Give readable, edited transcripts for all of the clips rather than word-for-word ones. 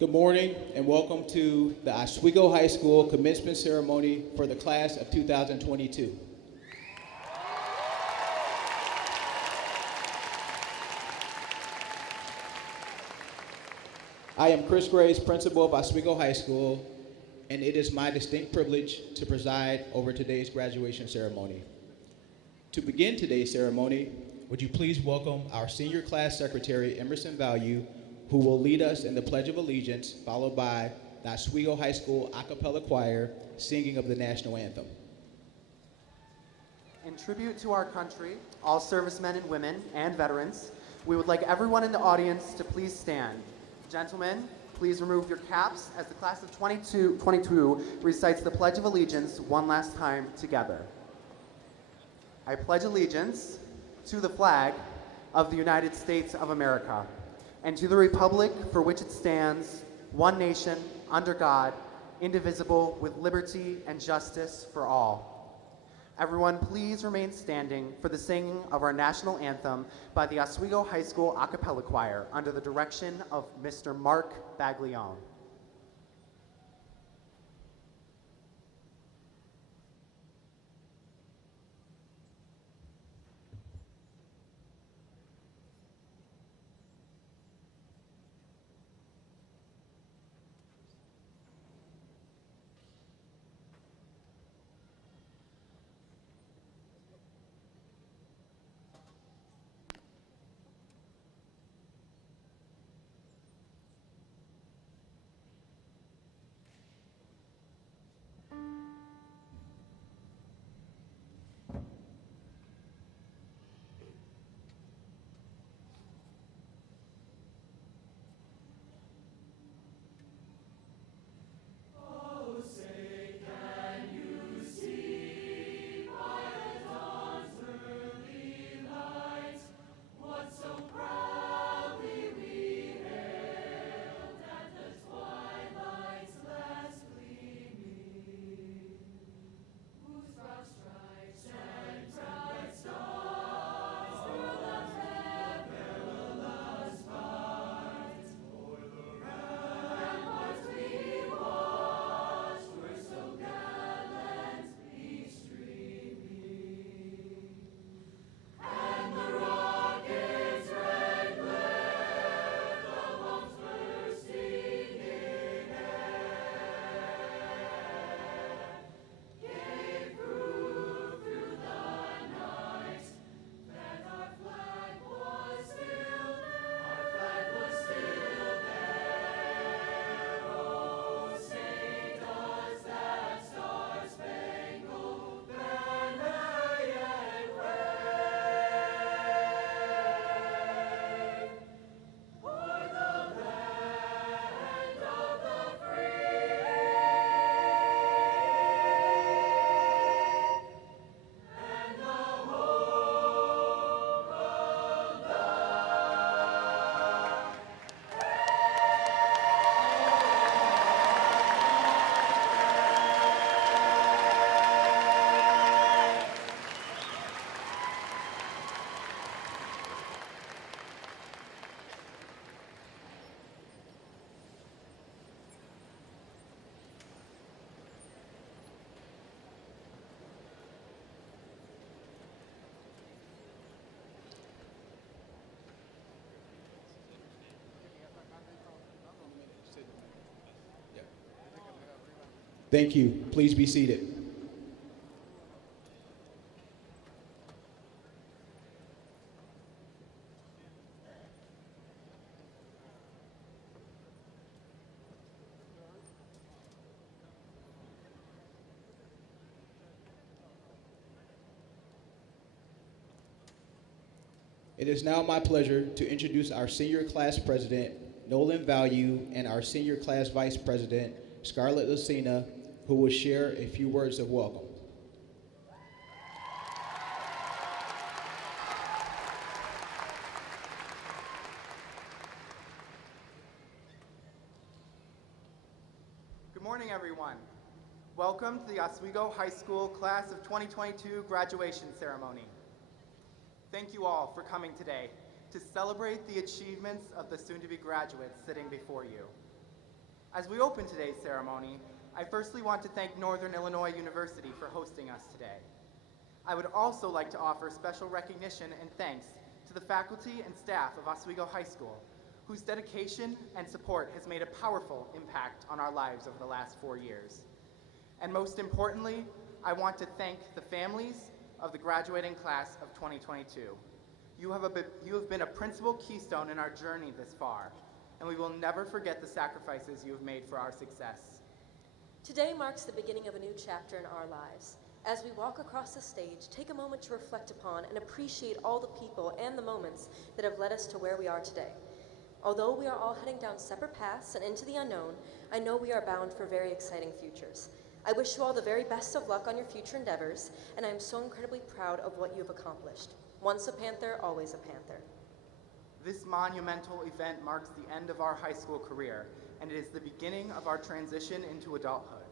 Good morning and welcome to the Oswego High School commencement ceremony for the class of 2022. I am Chris Grace, principal of Oswego High School, and it is my distinct privilege to preside over today's graduation ceremony. To begin today's ceremony, would you please welcome our senior class secretary, Emerson Value, who will lead us in the Pledge of Allegiance, followed by the Oswego High School a cappella choir singing of the national anthem. In tribute to our country, all servicemen and women, and veterans, we would like everyone in the audience to please stand. Gentlemen, please remove your caps as the class of 2022 recites the Pledge of Allegiance one last time together. I pledge allegiance to the flag of the United States of America and to the republic for which it stands, one nation, under God, indivisible, with liberty and justice for all. Everyone, please remain standing for the singing of our national anthem by the Oswego High School a cappella choir under the direction of Mr. Mark Baglione. Thank you. Please be seated. It is now my pleasure to introduce our senior class president, Nolan Value, and our senior class vice president, Scarlett Lucina, who will share a few words of welcome. Good morning, everyone. Welcome to the Oswego High School Class of 2022 graduation ceremony. Thank you all for coming today to celebrate the achievements of the soon-to-be graduates sitting before you. As we open today's ceremony, I firstly want to thank Northern Illinois University for hosting us today. I would also like to offer special recognition and thanks to the faculty and staff of Oswego High School, whose dedication and support has made a powerful impact on our lives over the last 4 years. And most importantly, I want to thank the families of the graduating class of 2022. You have been a principal keystone in our journey this far, and we will never forget the sacrifices you have made for our success. Today marks the beginning of a new chapter in our lives. As we walk across the stage, take a moment to reflect upon and appreciate all the people and the moments that have led us to where we are today. Although we are all heading down separate paths and into the unknown, I know we are bound for very exciting futures. I wish you all the very best of luck on your future endeavors, and I am so incredibly proud of what you have accomplished. Once a Panther, always a Panther. This monumental event marks the end of our high school career, and it is the beginning of our transition into adulthood.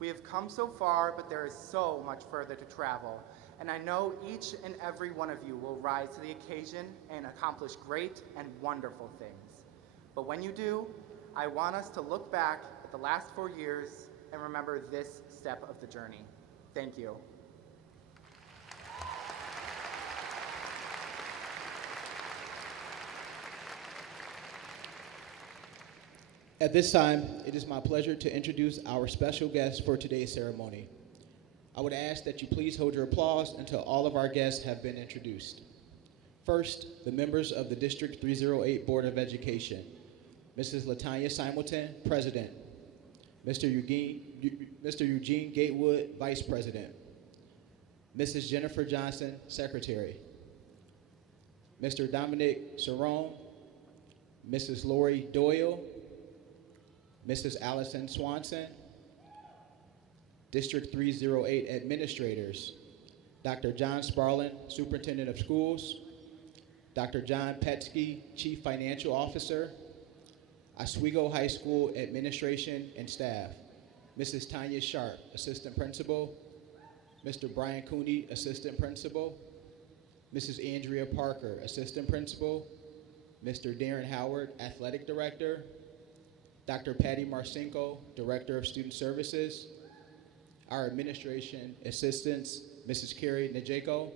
We have come so far, but there is so much further to travel. And I know each and every one of you will rise to the occasion and accomplish great and wonderful things. But when you do, I want us to look back at the last 4 years and remember this step of the journey. Thank you. At this time, it is my pleasure to introduce our special guest for today's ceremony. I would ask that you please hold your applause until all of our guests have been introduced. First, the members of the District 308 Board of Education. Mrs. Latanya Simulton, President. Mr. Eugene Gatewood, Vice President. Mrs. Jennifer Johnson, Secretary. Mr. Dominic Cerrone, Mrs. Lori Doyle, Mrs. Allison Swanson, District 308 Administrators, Dr. John Sparlin, Superintendent of Schools, Dr. John Petsky, Chief Financial Officer, Oswego High School Administration and Staff, Mrs. Tanya Sharp, Assistant Principal, Mr. Brian Cooney, Assistant Principal, Mrs. Andrea Parker, Assistant Principal, Mr. Darren Howard, Athletic Director, Dr. Patty Marcinko, Director of Student Services, our administration assistants, Mrs. Carrie Najeko,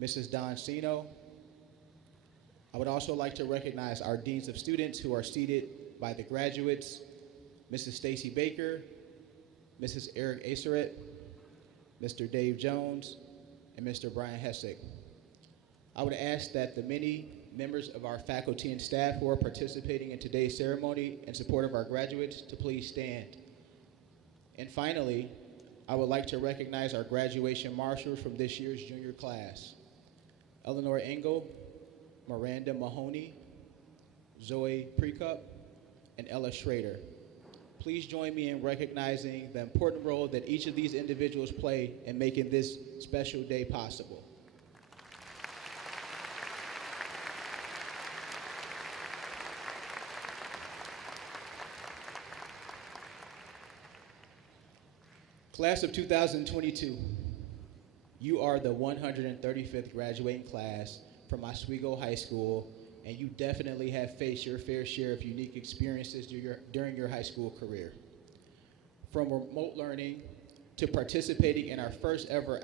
Mrs. Don Sino. I would also like to recognize our deans of students who are seated by the graduates, Mrs. Stacy Baker, Mrs. Eric Aceret, Mr. Dave Jones, and Mr. Brian Hessick. I would ask that the many members of our faculty and staff who are participating in today's ceremony in support of our graduates to please stand. And finally, I would like to recognize our graduation marshals from this year's junior class. Eleanor Engel, Miranda Mahoney, Zoe Precup, and Ella Schrader. Please join me in recognizing the important role that each of these individuals play in making this special day possible. Class of 2022, you are the 135th graduating class from Oswego High School, and you definitely have faced your fair share of unique experiences during your high school career. From remote learning to participating in our first ever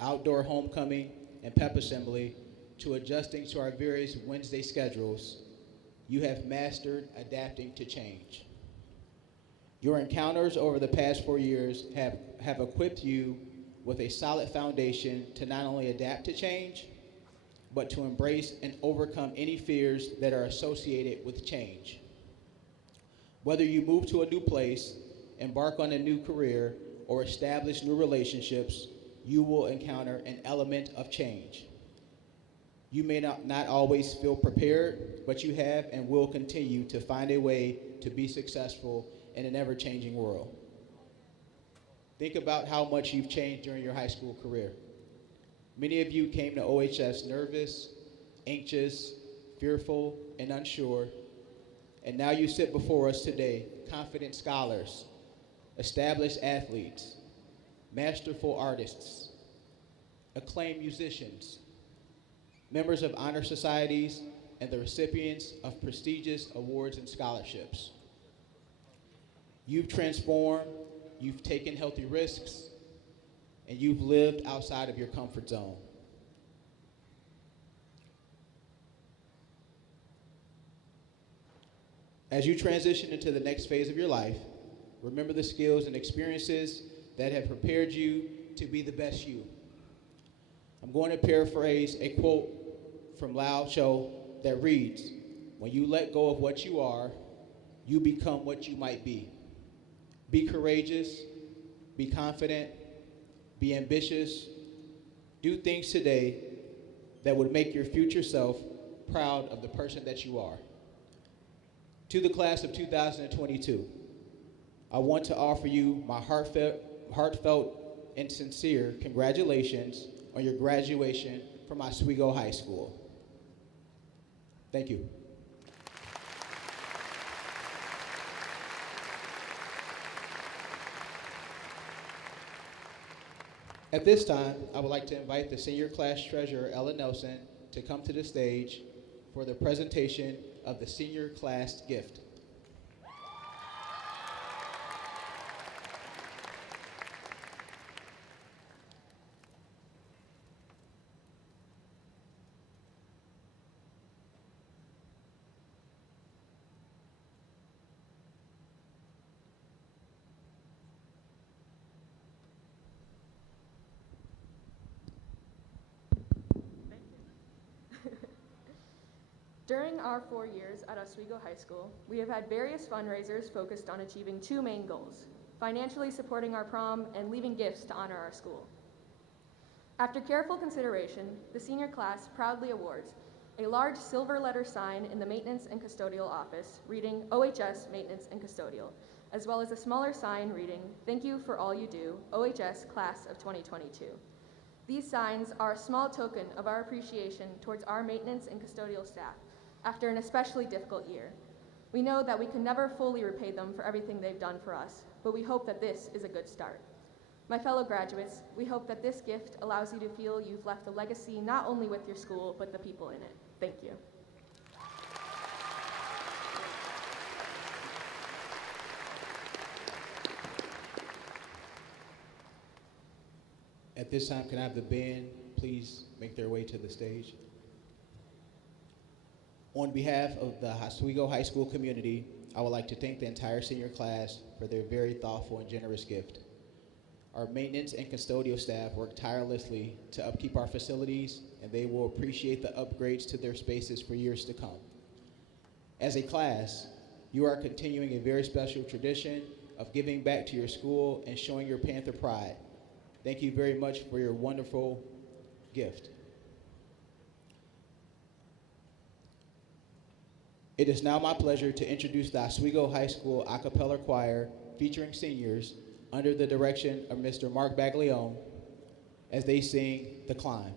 outdoor homecoming and pep assembly to adjusting to our various Wednesday schedules, you have mastered adapting to change. Your encounters over the past 4 years have equipped you with a solid foundation to not only adapt to change, but to embrace and overcome any fears that are associated with change. Whether you move to a new place, embark on a new career, or establish new relationships, you will encounter an element of change. You may not always feel prepared, but you have and will continue to find a way to be successful in an ever-changing world. Think about how much you've changed during your high school career. Many of you came to OHS nervous, anxious, fearful, and unsure, and now you sit before us today, confident scholars, established athletes, masterful artists, acclaimed musicians, members of honor societies, and the recipients of prestigious awards and scholarships. You've transformed, you've taken healthy risks, and you've lived outside of your comfort zone. As you transition into the next phase of your life, remember the skills and experiences that have prepared you to be the best you. I'm going to paraphrase a quote from Lao Tzu that reads, "When you let go of what you are, you become what you might be. Be courageous, be confident, be ambitious, do things today that would make your future self proud of the person that you are." To the class of 2022, I want to offer you my heartfelt and sincere congratulations on your graduation from Oswego High School. Thank you. At this time, I would like to invite the senior class treasurer, Ella Nelson, to come to the stage for the presentation of the senior class gift. During our 4 years at Oswego High School, we have had various fundraisers focused on achieving two main goals: financially supporting our prom and leaving gifts to honor our school. After careful consideration, the senior class proudly awards a large silver letter sign in the Maintenance and Custodial office reading OHS Maintenance and Custodial, as well as a smaller sign reading "Thank you for all you do, OHS Class of 2022. These signs are a small token of our appreciation towards our maintenance and custodial staff after an especially difficult year. We know that we can never fully repay them for everything they've done for us, but we hope that this is a good start. My fellow graduates, we hope that this gift allows you to feel you've left a legacy not only with your school, but the people in it. Thank you. At this time, can I have the band please make their way to the stage? On behalf of the Oswego High School community, I would like to thank the entire senior class for their very thoughtful and generous gift. Our maintenance and custodial staff work tirelessly to upkeep our facilities, and they will appreciate the upgrades to their spaces for years to come. As a class, you are continuing a very special tradition of giving back to your school and showing your Panther pride. Thank you very much for your wonderful gift. It is now my pleasure to introduce the Oswego High School a cappella choir featuring seniors under the direction of Mr. Mark Baglione as they sing "The Climb."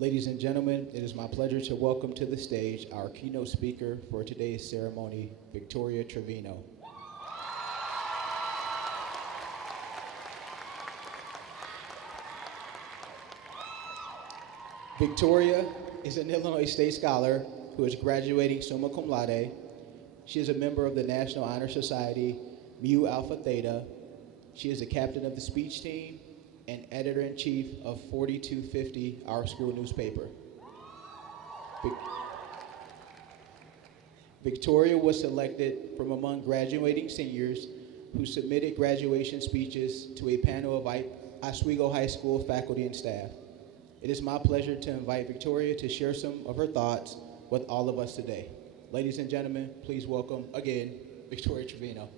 Ladies and gentlemen, it is my pleasure to welcome to the stage our keynote speaker for today's ceremony, Victoria Trevino. Victoria is an Illinois State Scholar who is graduating summa cum laude. She is a member of the National Honor Society, Mu Alpha Theta. She is a captain of the speech team and editor-in-chief of 4250, our school newspaper. Victoria was selected from among graduating seniors who submitted graduation speeches to a panel of Oswego High School faculty and staff. It is my pleasure to invite Victoria to share some of her thoughts with all of us today. Ladies and gentlemen, please welcome again, Victoria Trevino.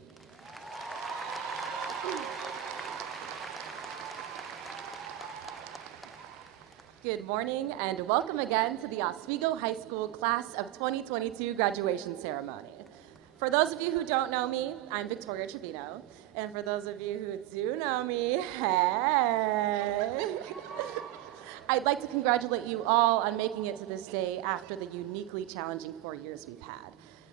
Good morning and welcome again to the Oswego High School Class of 2022 graduation ceremony. For those of you who don't know me, I'm Victoria Trevino. And for those of you who do know me, hey! I'd like to congratulate you all on making it to this day after the uniquely challenging 4 years we've had.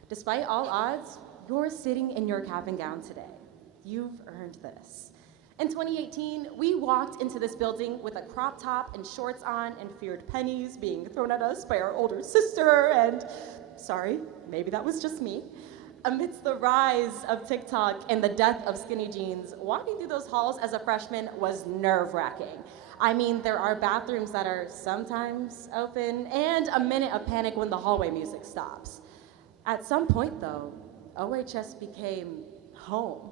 Despite all odds, you're sitting in your cap and gown today. You've earned this. In 2018, we walked into this building with a crop top and shorts on and feared pennies being thrown at us by our older sister and, sorry, maybe that was just me. Amidst the rise of TikTok and the death of skinny jeans, walking through those halls as a freshman was nerve-wracking. I mean, there are bathrooms that are sometimes open and a minute of panic when the hallway music stops. At some point, though, OHS became home.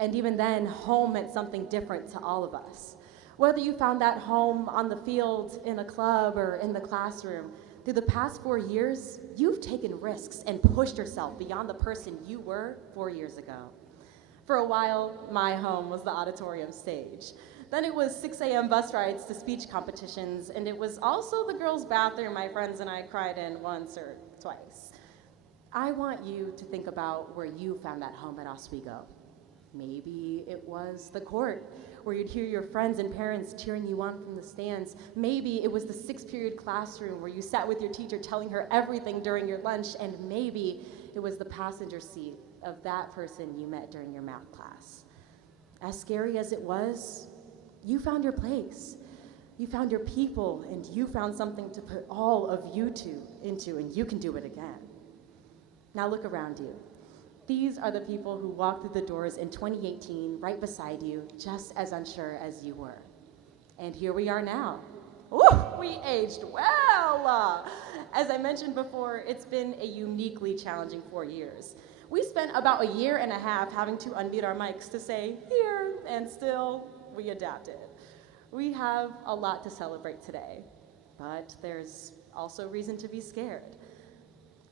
And even then, home meant something different to all of us. Whether you found that home on the field, in a club, or in the classroom, through the past 4 years, you've taken risks and pushed yourself beyond the person you were 4 years ago. For a while, my home was the auditorium stage. Then it was 6 a.m. bus rides to speech competitions, and it was also the girls' bathroom my friends and I cried in once or twice. I want you to think about where you found that home at Oswego. Maybe it was the court, where you'd hear your friends and parents cheering you on from the stands. Maybe it was the 6th period classroom where you sat with your teacher telling her everything during your lunch, and maybe it was the passenger seat of that person you met during your math class. As scary as it was, you found your place. You found your people, and you found something to put all of you two into, and you can do it again. Now look around you. These are the people who walked through the doors in 2018 right beside you, just as unsure as you were. And here we are now. Ooh, we aged well. As I mentioned before, it's been a uniquely challenging 4 years. We spent about a year and a half having to unmute our mics to say, here, and still, we adapted. We have a lot to celebrate today, but there's also reason to be scared.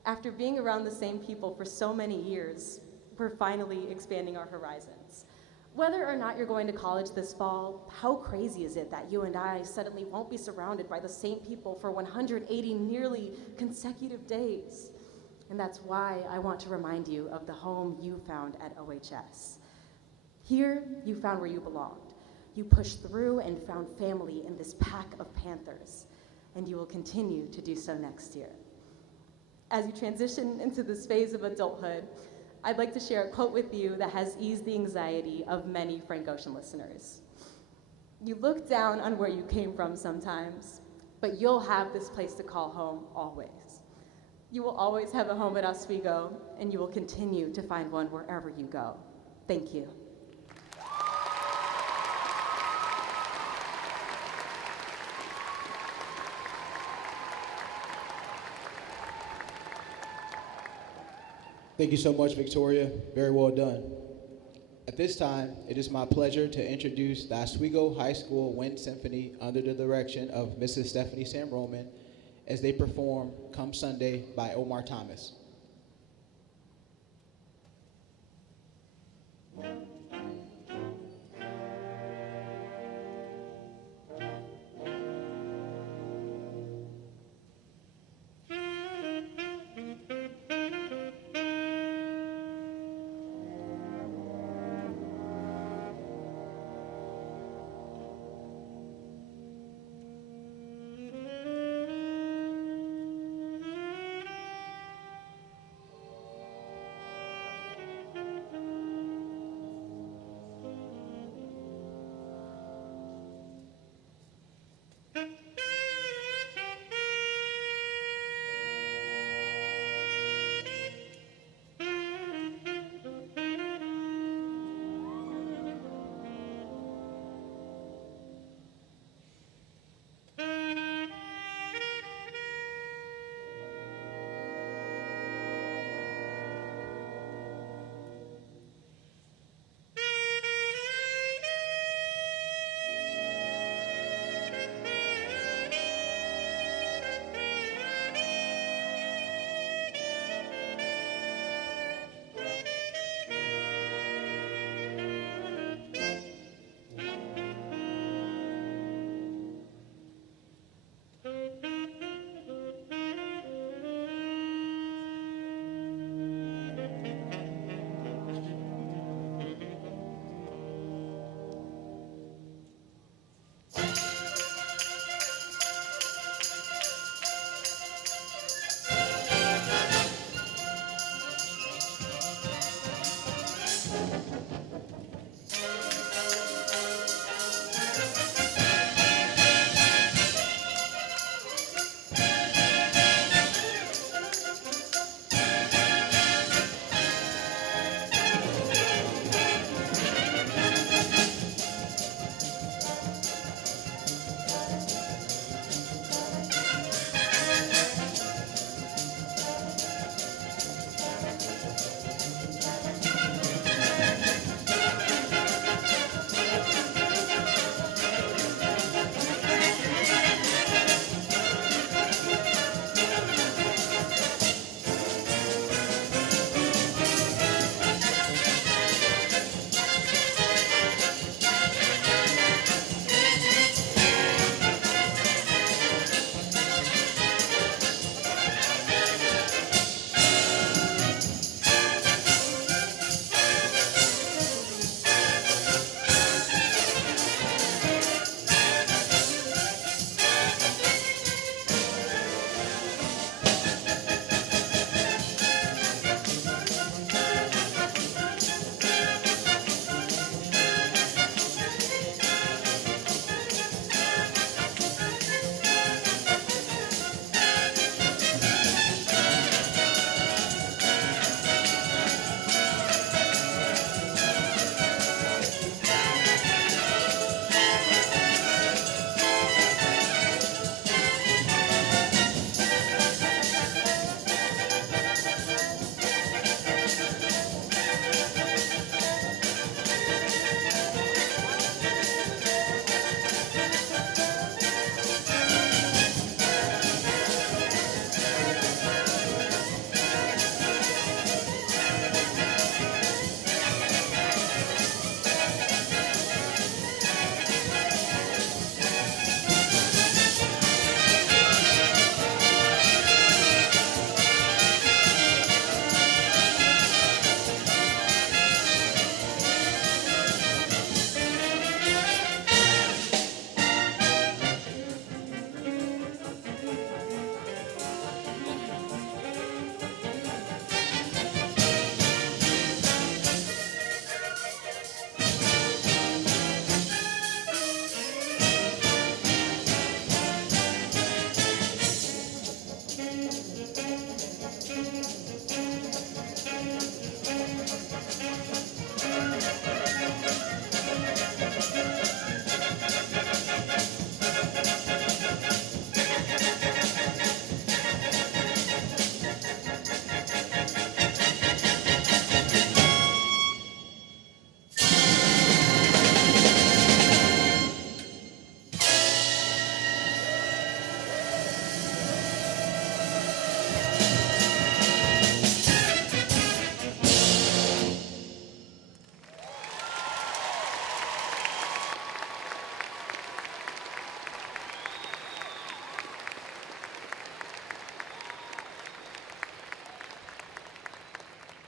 After being around the same people for so many years, we're finally expanding our horizons. Whether or not you're going to college this fall, how crazy is it that you and I suddenly won't be surrounded by the same people for 180 nearly consecutive days? And that's why I want to remind you of the home you found at OHS. Here, you found where you belonged. You pushed through and found family in this pack of Panthers, and you will continue to do so next year. As you transition into this phase of adulthood, I'd like to share a quote with you that has eased the anxiety of many Frank Ocean listeners. You look down on where you came from sometimes, but you'll have this place to call home always. You will always have a home at Oswego, and you will continue to find one wherever you go. Thank you. Thank you so much, Victoria. Very well done. At this time, it is my pleasure to introduce the Oswego High School Wind Symphony under the direction of Mrs. Stephanie Sam Roman as they perform Come Sunday by Omar Thomas.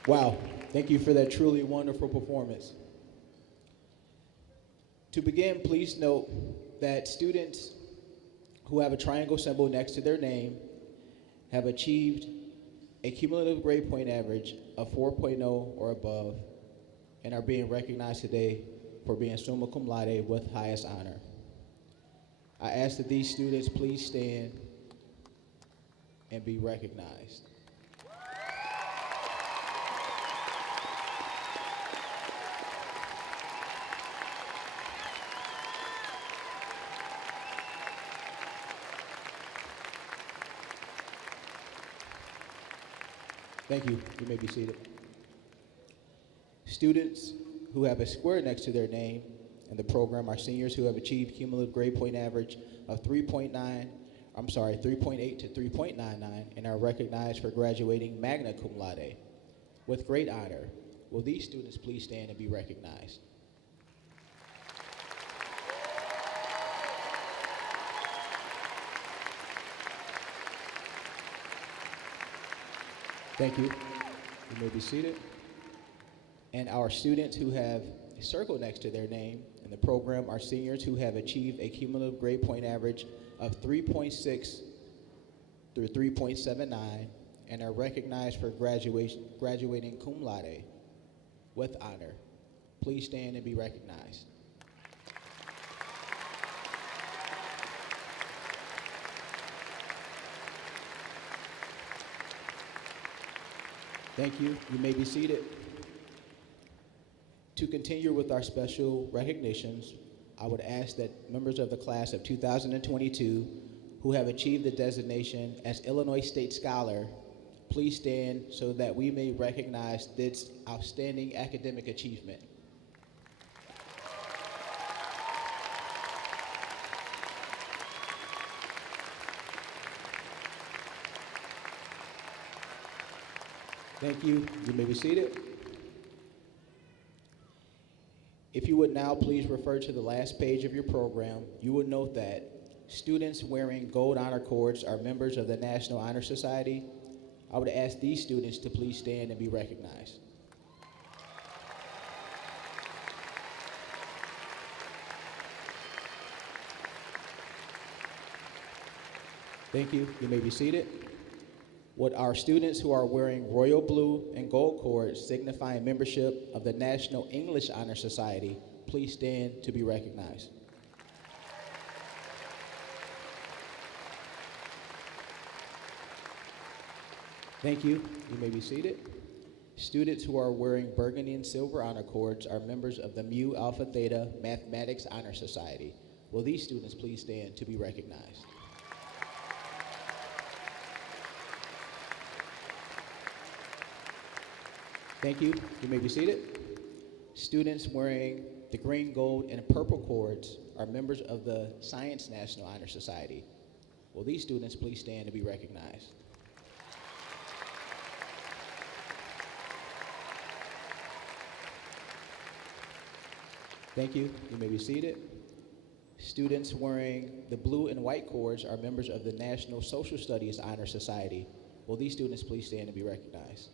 Wow, thank you for that truly wonderful performance. To begin, please note that students who have a triangle symbol next to their name have achieved a cumulative grade point average of 4.0 or above and are being recognized today for being summa cum laude with highest honor. I ask that these students please stand and be recognized. Thank you. You may be seated. Students who have a square next to their name in the program are seniors who have achieved cumulative grade point average of 3.8 to 3.99 and are recognized for graduating magna cum laude with great honor. Will these students please stand and be recognized? Thank you. You may be seated. And our students who have a circle next to their name in the program are seniors who have achieved a cumulative grade point average of 3.6 through 3.79 and are recognized for graduating cum laude with honor. Please stand and be recognized. Thank you. You may be seated. To continue with our special recognitions, I would ask that members of the class of 2022 who have achieved the designation as Illinois State Scholar, please stand so that we may recognize this outstanding academic achievement. Thank you. You may be seated. If you would now please refer to the last page of your program, you will note that students wearing gold honor cords are members of the National Honor Society. I would ask these students to please stand and be recognized. Thank you. You may be seated. Would our students who are wearing royal blue and gold cords signifying membership of the National English Honor Society please stand to be recognized? Thank you. You may be seated. Students who are wearing burgundy and silver honor cords are members of the Mu Alpha Theta Mathematics Honor Society. Will these students please stand to be recognized? Thank you. You may be seated. Students wearing the green, gold, and purple cords are members of the Science National Honor Society. Will these students please stand to be recognized? Thank you. You may be seated. Students wearing the blue and white cords are members of the National Social Studies Honor Society. Will these students please stand to be recognized?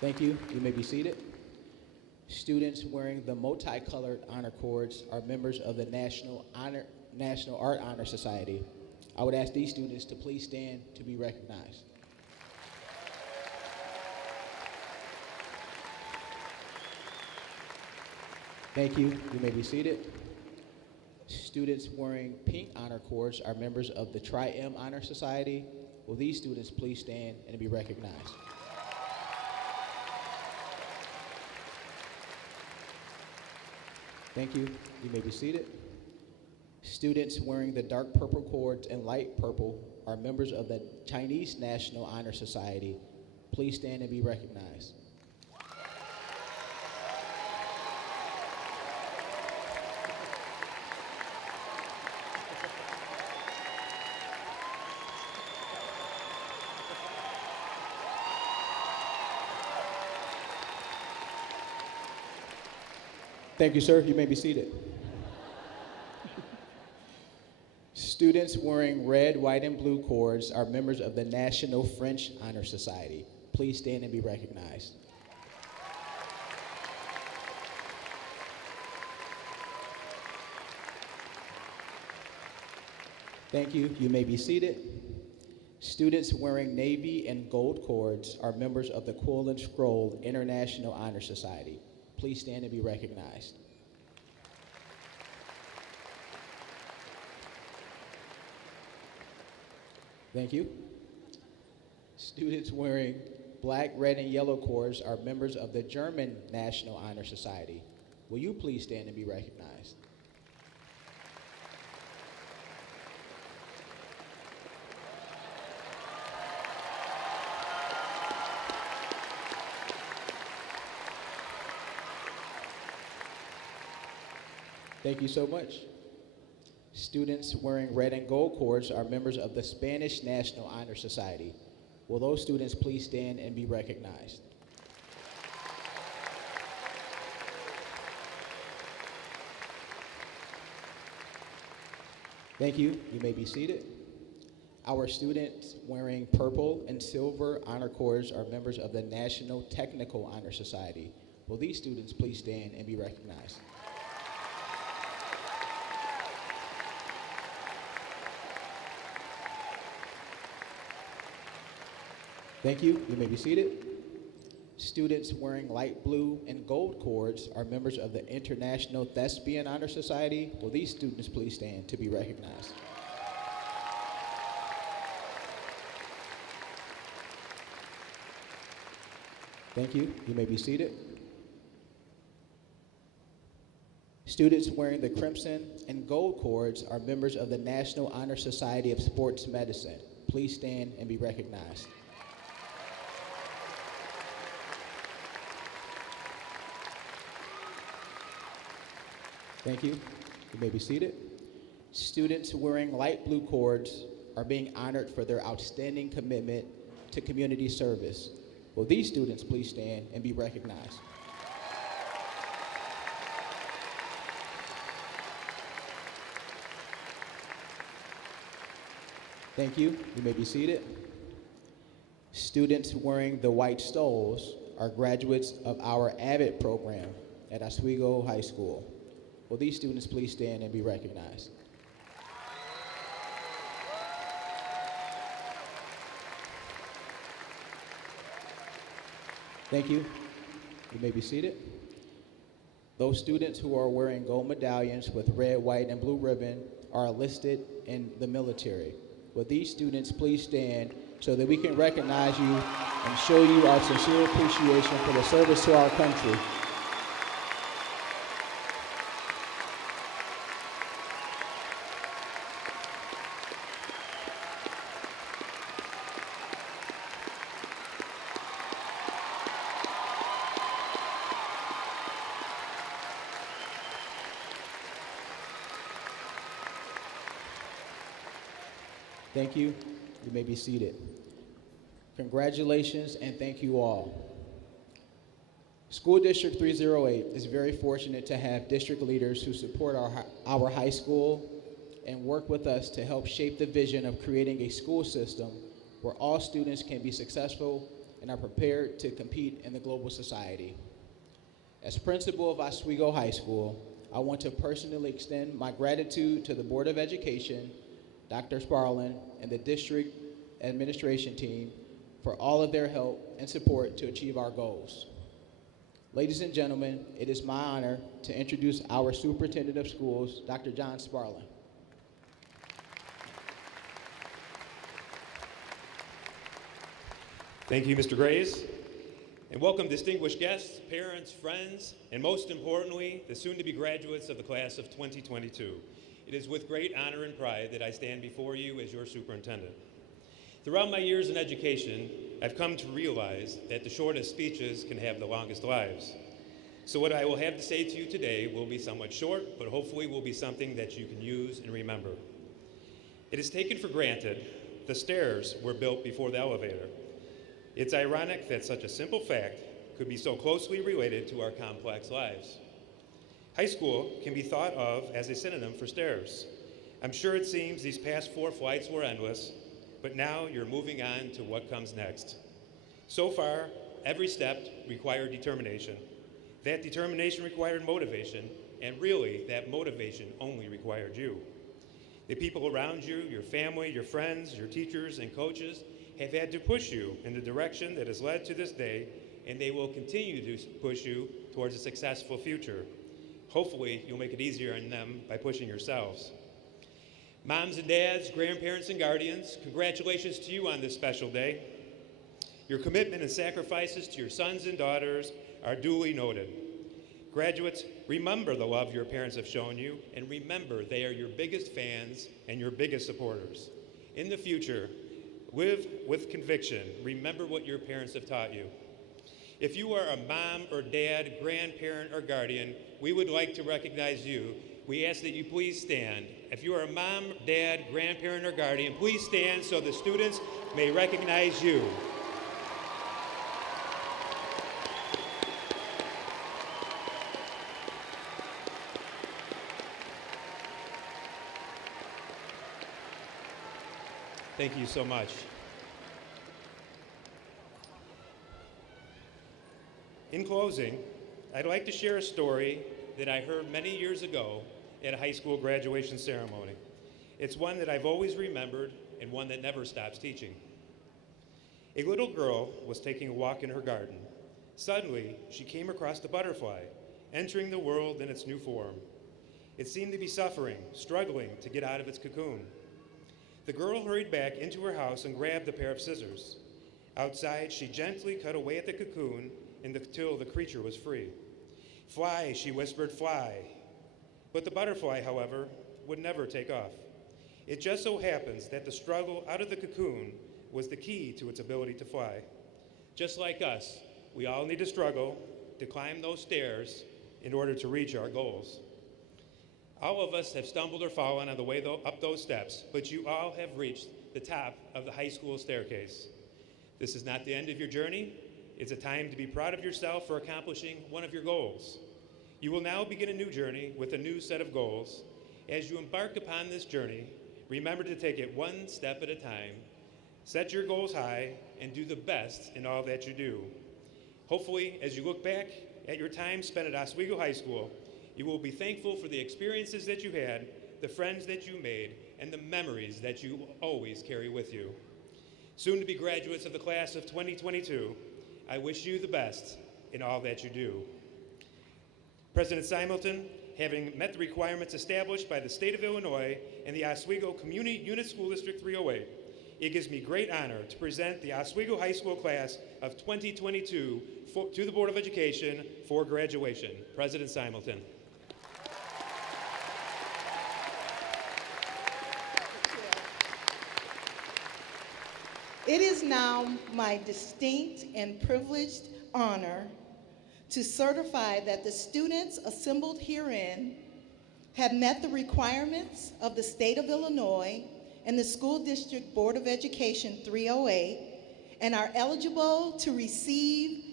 Thank you. You may be seated. Students wearing the multicolored honor cords are members of the National Art Honor Society. I would ask these students to please stand to be recognized. Thank you. You may be seated. Students wearing pink honor cords are members of the Tri-M Honor Society. Will these students please stand and be recognized? Thank you. You may be seated. Students wearing the dark purple cords and light purple are members of the Chinese National Honor Society. Please stand and be recognized. Thank you, sir. You may be seated. Students wearing red, white, and blue cords are members of the National French Honor Society. Please stand and be recognized. Thank you. You may be seated. Students wearing navy and gold cords are members of the Quill and Scroll International Honor Society. Please stand and be recognized. Thank you. Students wearing black, red, and yellow cords are members of the German National Honor Society. Will you please stand and be recognized? Thank you so much. Students wearing red and gold cords are members of the Spanish National Honor Society. Will those students please stand and be recognized? Thank you. You may be seated. Our students wearing purple and silver honor cords are members of the National Technical Honor Society. Will these students please stand and be recognized? Thank you. You may be seated. Students wearing light blue and gold cords are members of the International Thespian Honor Society. Will these students please stand to be recognized? Thank you. You may be seated. Students wearing the crimson and gold cords are members of the National Honor Society of Sports Medicine. Please stand and be recognized. Thank you. You may be seated. Students wearing light blue cords are being honored for their outstanding commitment to community service. Will these students please stand and be recognized? Thank you. You may be seated. Students wearing the white stoles are graduates of our AVID program at Oswego High School. Will these students please stand and be recognized? Thank you. You may be seated. Those students who are wearing gold medallions with red, white, and blue ribbon are enlisted in the military. Will these students please stand so that we can recognize you and show you our sincere appreciation for the service to our country. Thank you. You may be seated. Congratulations and thank you all. School District 308 is very fortunate to have district leaders who support our high school and work with us to help shape the vision of creating a school system where all students can be successful and are prepared to compete in the global society. As principal of Oswego High School, I want to personally extend my gratitude to the Board of Education, Dr. Sparlin, and the district administration team for all of their help and support to achieve our goals. Ladies and gentlemen, it is my honor to introduce our Superintendent of Schools, Dr. John Sparlin. Thank you, Mr. Grays. And welcome distinguished guests, parents, friends, and most importantly, the soon-to-be graduates of the class of 2022. It is with great honor and pride that I stand before you as your superintendent. Throughout my years in education, I've come to realize that the shortest speeches can have the longest lives. So what I will have to say to you today will be somewhat short, but hopefully will be something that you can use and remember. It is taken for granted the stairs were built before the elevator. It's ironic that such a simple fact could be so closely related to our complex lives. High school can be thought of as a synonym for stairs. I'm sure it seems these past 4 flights were endless, but now you're moving on to what comes next. So far, every step required determination. That determination required motivation, and really, that motivation only required you. The people around you, your family, your friends, your teachers, and coaches have had to push you in the direction that has led to this day, and they will continue to push you towards a successful future. Hopefully, you'll make it easier on them by pushing yourselves. Moms and dads, grandparents and guardians, congratulations to you on this special day. Your commitment and sacrifices to your sons and daughters are duly noted. Graduates, remember the love your parents have shown you, and remember they are your biggest fans and your biggest supporters. In the future, live with conviction. Remember what your parents have taught you. If you are a mom or dad, grandparent or guardian, we would like to recognize you. We ask that you please stand. If you are a mom, dad, grandparent or guardian, please stand so the students may recognize you. Thank you so much. In closing, I'd like to share a story that I heard many years ago at a high school graduation ceremony. It's one that I've always remembered and one that never stops teaching. A little girl was taking a walk in her garden. Suddenly, she came across the butterfly, entering the world in its new form. It seemed to be suffering, struggling to get out of its cocoon. The girl hurried back into her house and grabbed a pair of scissors. Outside, she gently cut away at the cocoon until the creature was free. "Fly," she whispered, "fly." But the butterfly, however, would never take off. It just so happens that the struggle out of the cocoon was the key to its ability to fly. Just like us, we all need to struggle to climb those stairs in order to reach our goals. All of us have stumbled or fallen on the way up those steps, but you all have reached the top of the high school staircase. This is not the end of your journey. It's a time to be proud of yourself for accomplishing one of your goals. You will now begin a new journey with a new set of goals. As you embark upon this journey, remember to take it one step at a time, set your goals high, and do the best in all that you do. Hopefully, as you look back at your time spent at Oswego High School, you will be thankful for the experiences that you had, the friends that you made, and the memories that you will always carry with you. Soon to be graduates of the class of 2022, I wish you the best in all that you do. President Simelton, having met the requirements established by the state of Illinois and the Oswego Community Unit School District 308, it gives me great honor to present the Oswego High School class of 2022 to the Board of Education for graduation. President Simelton. It is now my distinct and privileged honor to certify that the students assembled herein have met the requirements of the state of Illinois and the School District Board of Education 308 and are eligible to receive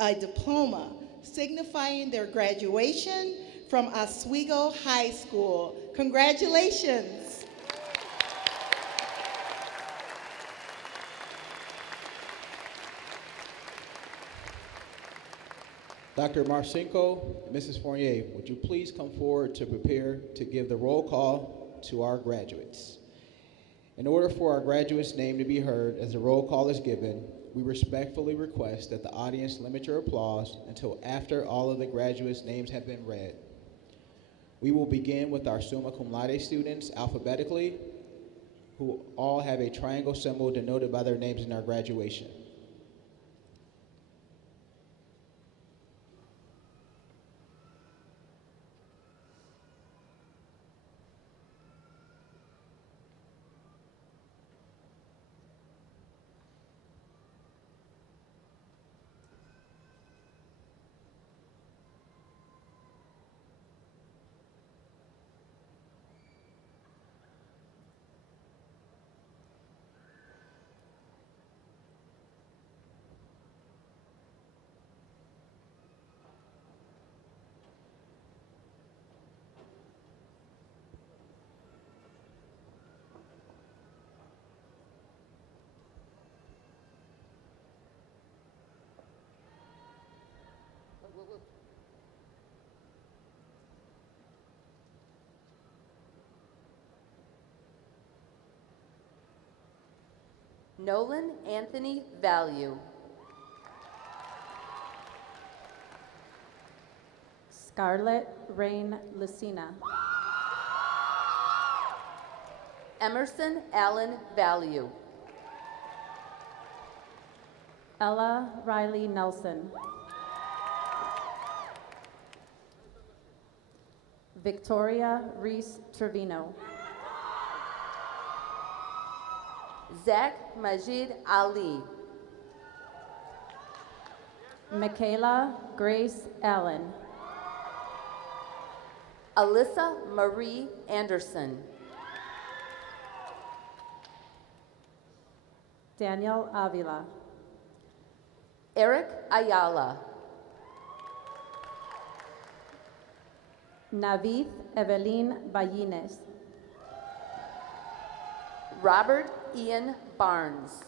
a diploma signifying their graduation from Oswego High School. Congratulations. Dr. Marcinko and Mrs. Fournier, would you please come forward to prepare to give the roll call to our graduates? In order for our graduates' name to be heard as the roll call is given, we respectfully request that the audience limit your applause until after all of the graduates' names have been read. We will begin with our summa cum laude students alphabetically, who all have a triangle symbol denoted by their names in our graduation. Nolan Anthony Value. Scarlett Rain Lucina. Emerson Allen Value. Ella Riley Nelson. Victoria Reese Trevino. Zach Majid Ali. Michaela Grace Allen. Alyssa Marie Anderson. Daniel Avila. Eric Ayala. Navith Evelyn Ballines. Robert Ian Barnes.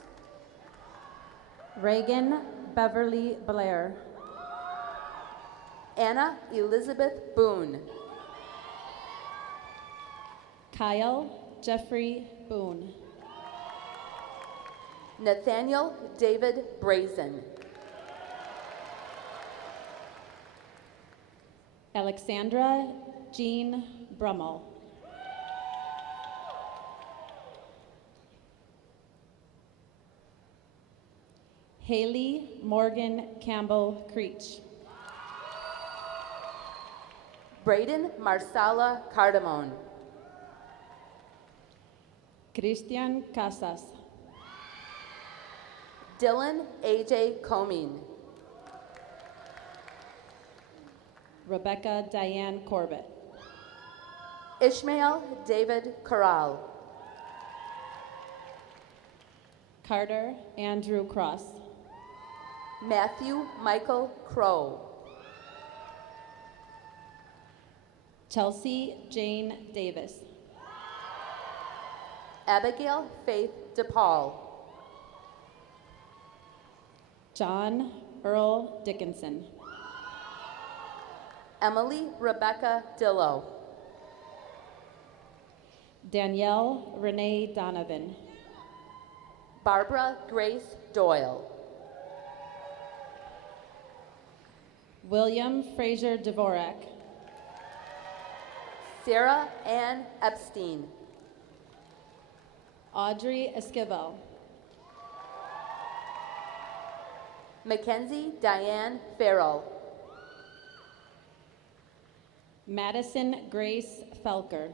Reagan Beverly Blair. Anna Elizabeth Boone. Kyle Jeffrey Boone. Nathaniel David Brazen. Alexandra Jean Brummel. Haley Morgan Campbell Creech. Braden Marsala Cardamone. Christian Casas. Dylan AJ Coming. Rebecca Diane Corbett. Ishmael David Corral. Carter Andrew Cross. Matthew Michael Crow. Chelsea Jane Davis. Abigail Faith DePaul. John Earl Dickinson. Emily Rebecca Dillow. Danielle Renee Donovan. Barbara Grace Doyle. William Fraser Dvorak. Sarah Ann Epstein. Audrey Esquivel. Mackenzie Diane Farrell. Madison Grace Felker.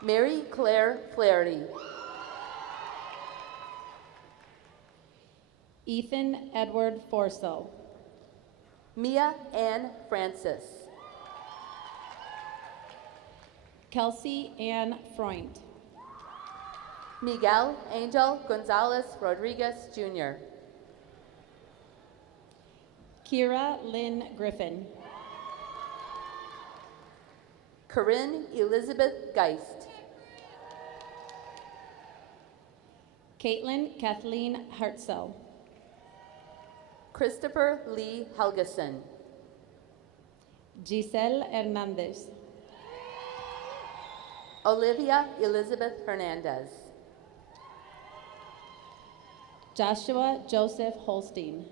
Mary Claire Flaherty. Ethan Edward Forcell. Mia Ann Francis. Kelsey Ann Freund. Miguel Angel Gonzalez Rodriguez Jr. Kira Lynn Griffin. Corinne Elizabeth Geist. Caitlin Kathleen Hartzell. Christopher Lee Helgeson. Giselle Hernandez. Olivia Elizabeth Hernandez. Joshua Joseph Holstein.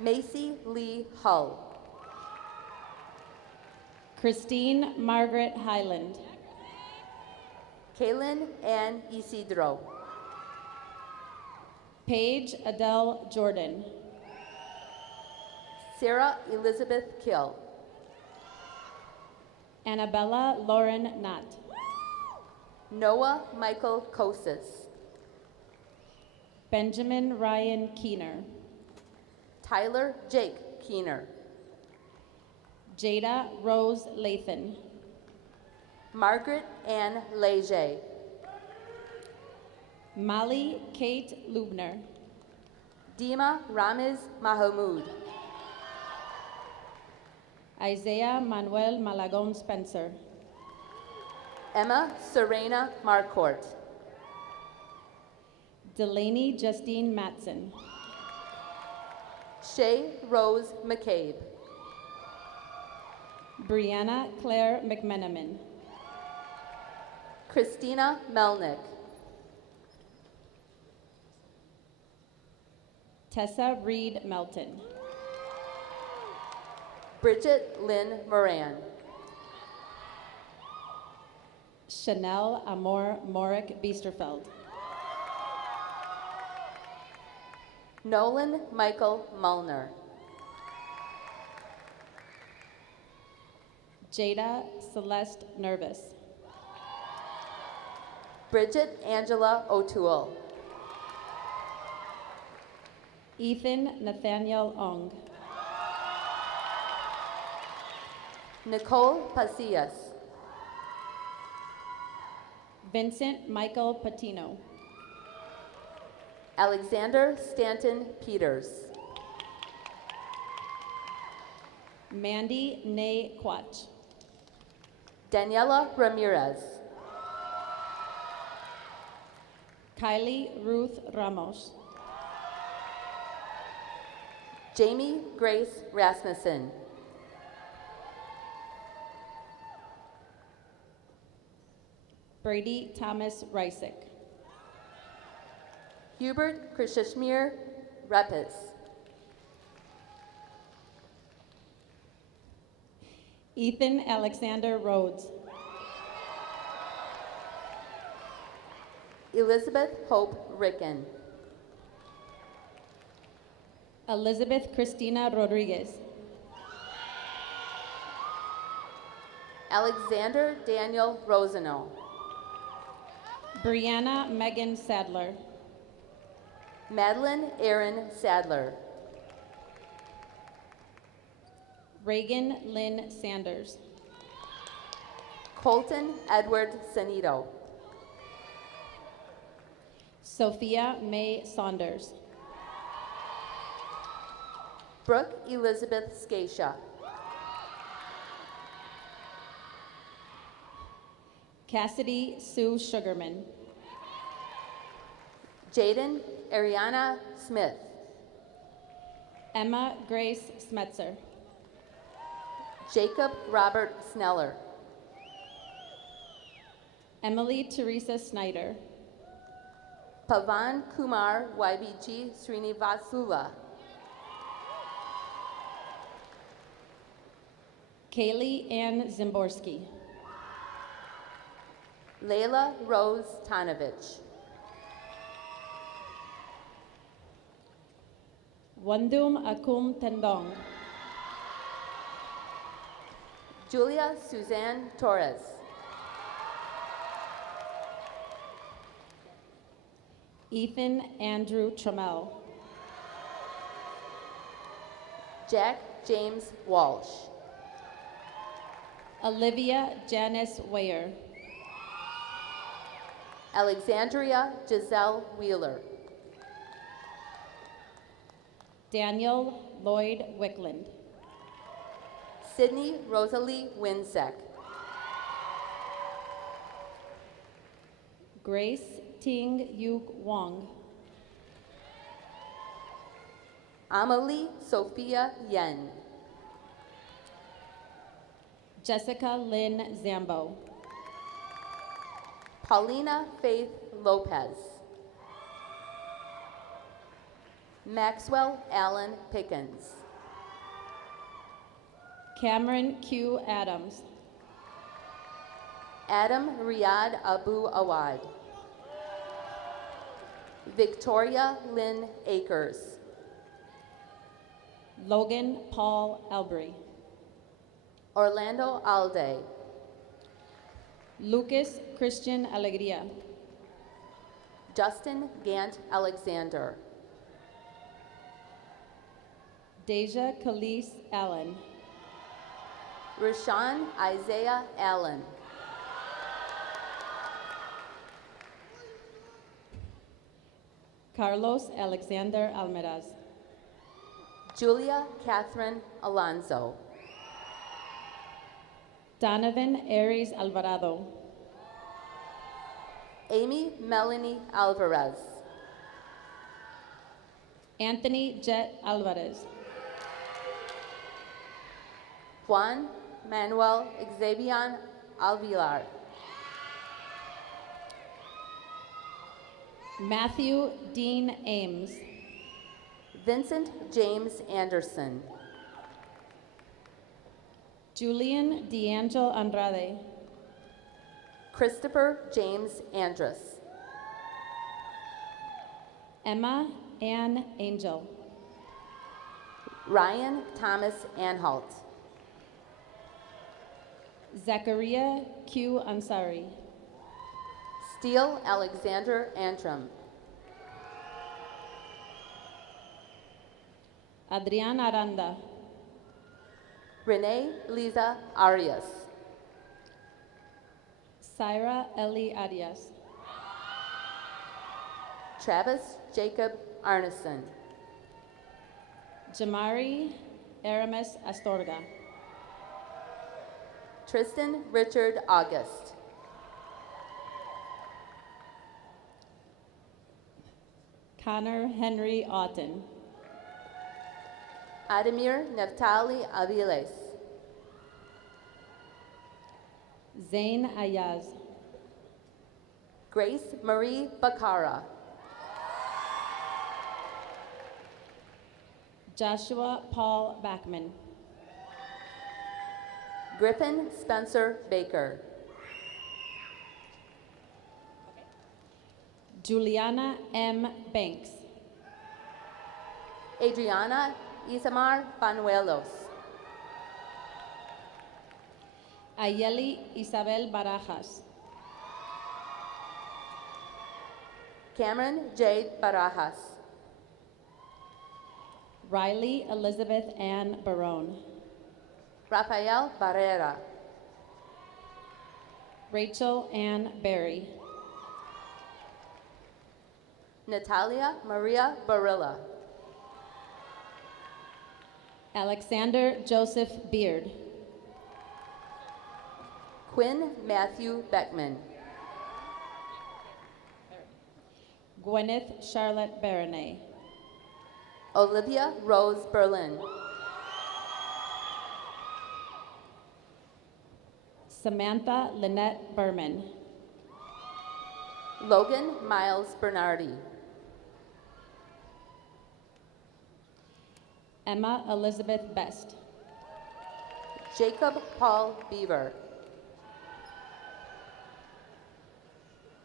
Macy Lee Hull. Christine Margaret Highland. Kaylin Ann Isidro. Paige Adele Jordan. Sarah Elizabeth Kill. Annabella Lauren Knott. Noah Michael Kosis. Benjamin Ryan Keener. Tyler Jake Keener. Jada Rose Lathan. Margaret Ann Leger. Molly Kate Lubner. Dima Ramiz Mahamud. Isaiah Manuel Malagon Spencer. Emma Serena Marcourt. Delaney Justine Matson. Shay Rose McCabe. Brianna Claire McMenamin. Christina Melnick. Tessa Reed Melton. Bridget Lynn Moran. Chanel Amor Morick Biesterfeld. Nolan Michael Mullner. Jada Celeste Nervous. Bridget Angela O'Toole. Ethan Nathaniel Ong. Nicole Pasillas. Vincent Michael Patino. Alexander Stanton Peters. Mandy Nay Quach. Daniela Ramirez. Kylie Ruth Ramos. Jamie Grace Rasmussen. Brady Thomas Rysick. Hubert Krishishmir Repis. Ethan Alexander Rhodes. Elizabeth Hope Ricken. Elizabeth Christina Rodriguez. Alexander Daniel Rosano. Brianna Megan Sadler. Madeline Erin Sadler. Reagan Lynn Sanders. Colton Edward Sanito. Sophia May Saunders. Brooke Elizabeth Scatia. Cassidy Sue Sugarman. Jaden Ariana Smith. Emma Grace Smetzer. Jacob Robert Sneller. Emily Teresa Snyder. Pavan Kumar YBG Srinivasula. Kaylee Ann Zimborski. Layla Rose Tanovich. Wandum Akum Tendong. Julia Suzanne Torres. Ethan Andrew Trammell. Jack James Walsh. Olivia Janice Weyer. Alexandria Giselle Wheeler. Daniel Lloyd Wickland. Sydney Rosalie Winsek. Grace Ting Yuk Wong. Amelie Sophia Yen. Jessica Lynn Zambo. Paulina Faith Lopez. Maxwell Allen Pickens. Cameron Q. Adams. Adam Riyad Abu Awad. Victoria Lynn Akers. Logan Paul Elbry. Orlando Alde. Lucas Christian Alegria. Justin Gant Alexander. Deja Khalees Allen. Rashawn Isaiah Allen. Carlos Alexander Almeraz. Julia Catherine Alonso. Donovan Aries Alvarado. Amy Melanie Alvarez. Anthony Jet Alvarez. Juan Manuel Xavier Alvilar. Matthew Dean Ames. Vincent James Anderson. Julian D'Angelo Andrade. Christopher James Andrus. Emma Ann Angel. Ryan Thomas Anhalt. Zachariah Q. Ansari. Steele Alexander Antrim. Adrián Aranda. Renee Liza Arias. Syra Eli Arias. Travis Jacob Arneson. Jamari Aramis Astorga. Tristan Richard August. Connor Henry Otten. Ademir Neftali Aviles. Zain Ayaz. Grace Marie Bacara. Joshua Paul Backman. Griffin Spencer Baker. Juliana M. Banks. Adriana Isamar Banuelos. Ayeli Isabel Barajas. Cameron Jade Barajas. Riley Elizabeth Ann Barone. Rafael Barrera. Rachel Ann Berry. Natalia Maria Barilla. Alexander Joseph Beard. Quinn Matthew Beckman. Gwyneth Charlotte Baronet. Olivia Rose Berlin. Samantha Lynette Berman. Logan Miles Bernardi. Emma Elizabeth Best. Jacob Paul Beaver.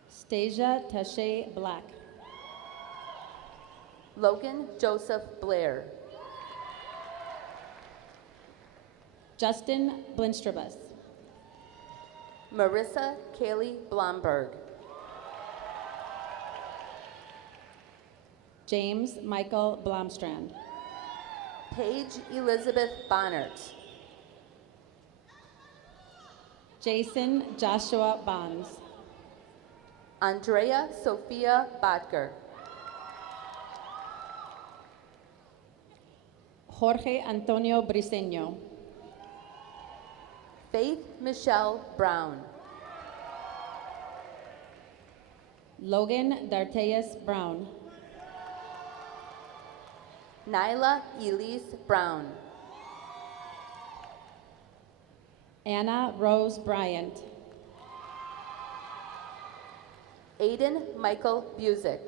Stasia Tashay Black. Logan Joseph Blair. Justin Blinstrabus. Marissa Kaylee Blomberg. James Michael Blomstrand. Paige Elizabeth Bonnert. Jason Joshua Bonds. Andrea Sophia Botker. Jorge Antonio Briseño. Faith Michelle Brown. Logan Darteas Brown. Nyla Elise Brown. Anna Rose Bryant. Aiden Michael Busick.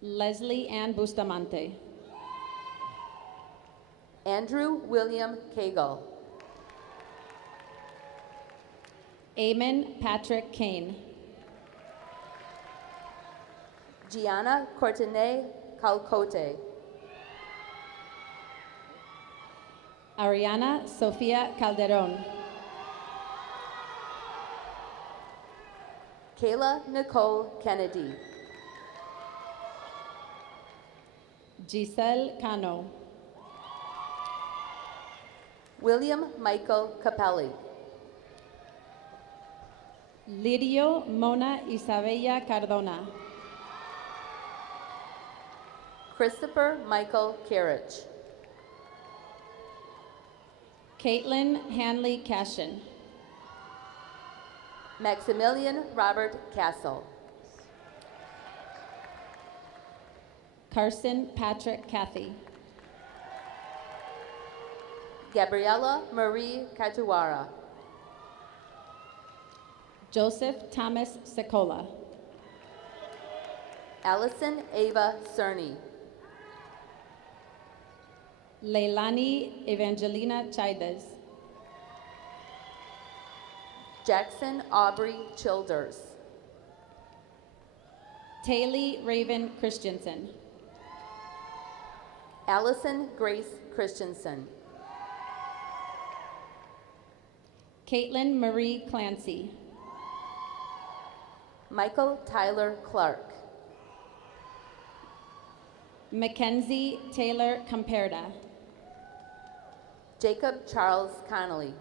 Leslie Ann Bustamante. Andrew William Cagle. Eamon Patrick Kane. Gianna Courtenay Calcote. Ariana Sofia Calderon. Kayla Nicole Kennedy. Giselle Cano. William Michael Capelli. Lidio Mona Isabella Cardona. Christopher Michael Carriage. Caitlin Hanley Cashin. Maximilian Robert Castle. Carson Patrick Cathy. Gabriela Marie Catuara. Joseph Thomas Secola. Allison Ava Cerny. Leilani Evangelina Chaides. Jackson Aubrey Childers. Taylor Raven Christensen. Allison Grace Christensen. Caitlin Marie Clancy. Michael Tyler Clark. Mackenzie Taylor Camperda. Jacob Charles Connolly.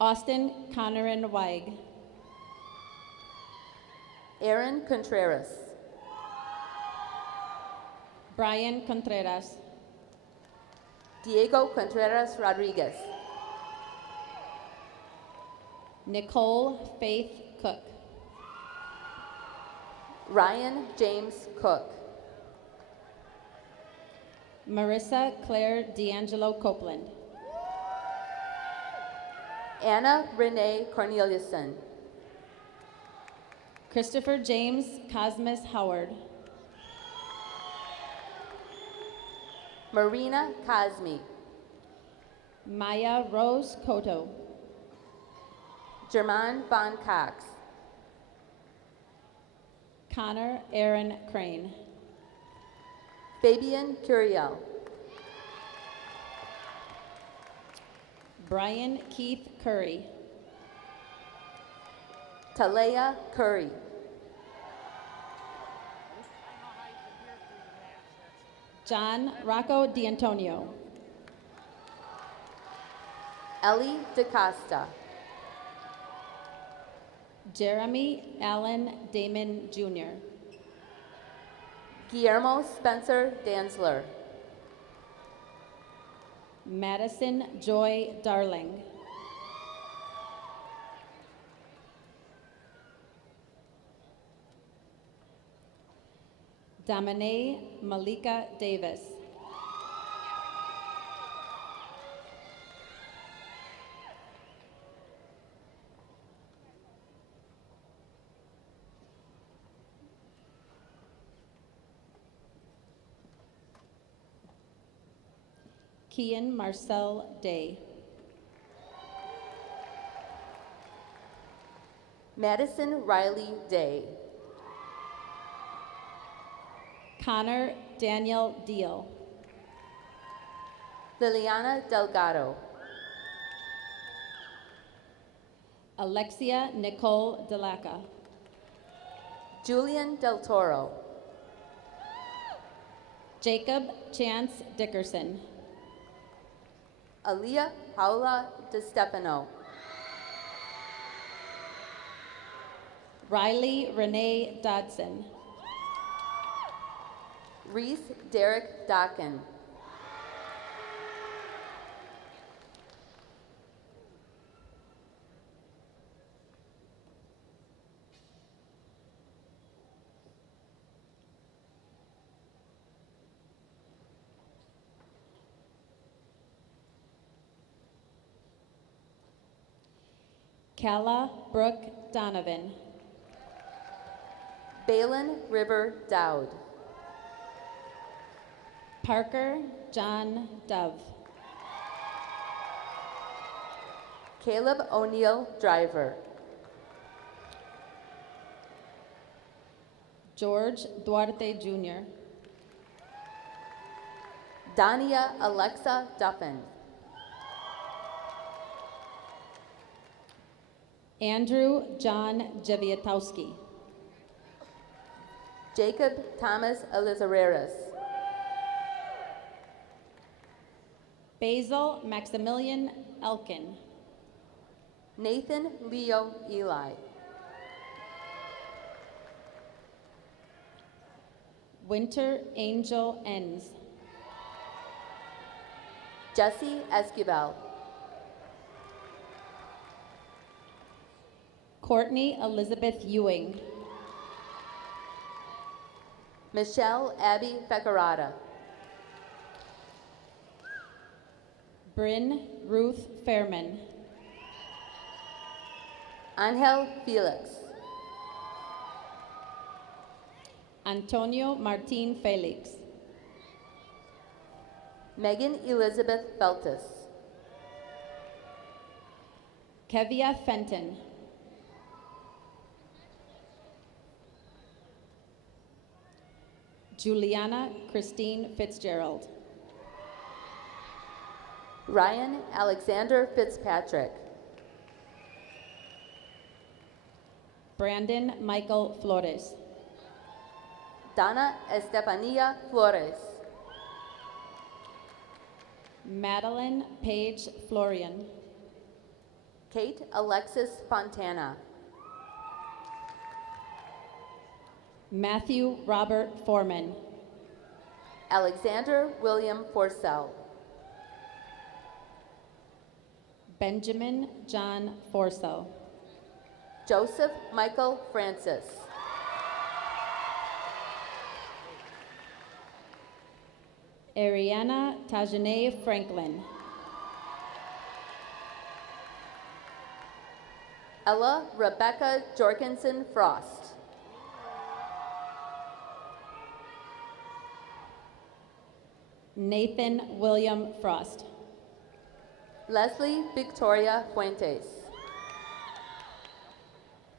Austin Connerin Weig. Aaron Contreras. Brian Contreras. Diego Contreras Rodriguez. Nicole Faith Cook. Ryan James Cook. Marissa Claire D'Angelo Copeland. Anna Renee Corneliuson. Christopher James Cosmas Howard. Marina Cosme. Maya Rose Cotto. German Von Cox. Connor Aaron Crane. Fabian Curiel. Brian Keith Curry. Talea Curry. John Rocco D'Antonio. Ellie DaCosta. Jeremy Allen Damon Jr. Guillermo Spencer Danzler. Madison Joy Darling. Damine Malika Davis. Kian Marcel Day. Madison Riley Day. Connor Daniel Deal. Liliana Delgado. Alexia Nicole Delaca. Julian Del Toro. Jacob Chance Dickerson. Aaliyah Paula DeStefano. Riley Renee Dodson. Reese Derek Docken. Calla Brooke Donovan. Balin River Dowd. Parker John Dove. Caleb O'Neill Driver. George Duarte Jr. Dania Alexa Duffin. Andrew John Javiatowski. Jacob Thomas Elizareras. Basil Maximilian Elkin. Nathan Leo Eli. Winter Angel Enns. Jesse Esquivel. Courtney Elizabeth Ewing. Michelle Abby Fecarata. Bryn Ruth Fairman. Angel Felix. Antonio Martin Felix. Megan Elizabeth Feltus. Kevia Fenton. Juliana Christine Fitzgerald. Ryan Alexander Fitzpatrick. Brandon Michael Flores. Donna Estefania Flores. Madeline Paige Florian. Kate Alexis Fontana. Matthew Robert Foreman. Alexander William Forcell. Benjamin John Forsell. Joseph Michael Francis. Ariana Tajane Franklin. Ella Rebecca Jorgensen Frost. Nathan William Frost. Leslie Victoria Fuentes.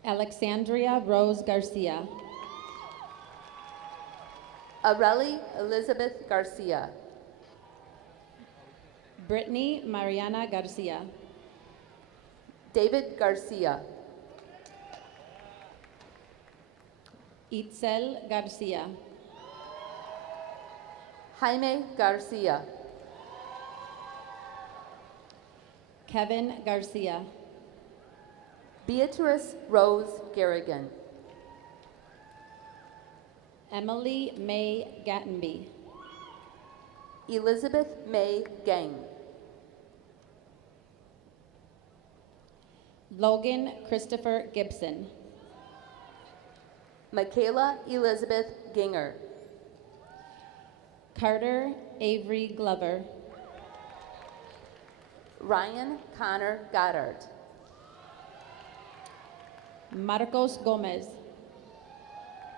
Alexandria Rose Garcia. Areli Elizabeth Garcia. Brittany Mariana Garcia. David Garcia. Itzel Garcia. Jaime Garcia. Kevin Garcia. Beatrice Rose Garrigan. Emily May Gattenby. Elizabeth May Gang. Logan Christopher Gibson. Michaela Elizabeth Ginger. Carter Avery Glover. Ryan Connor Goddard. Marcos Gomez.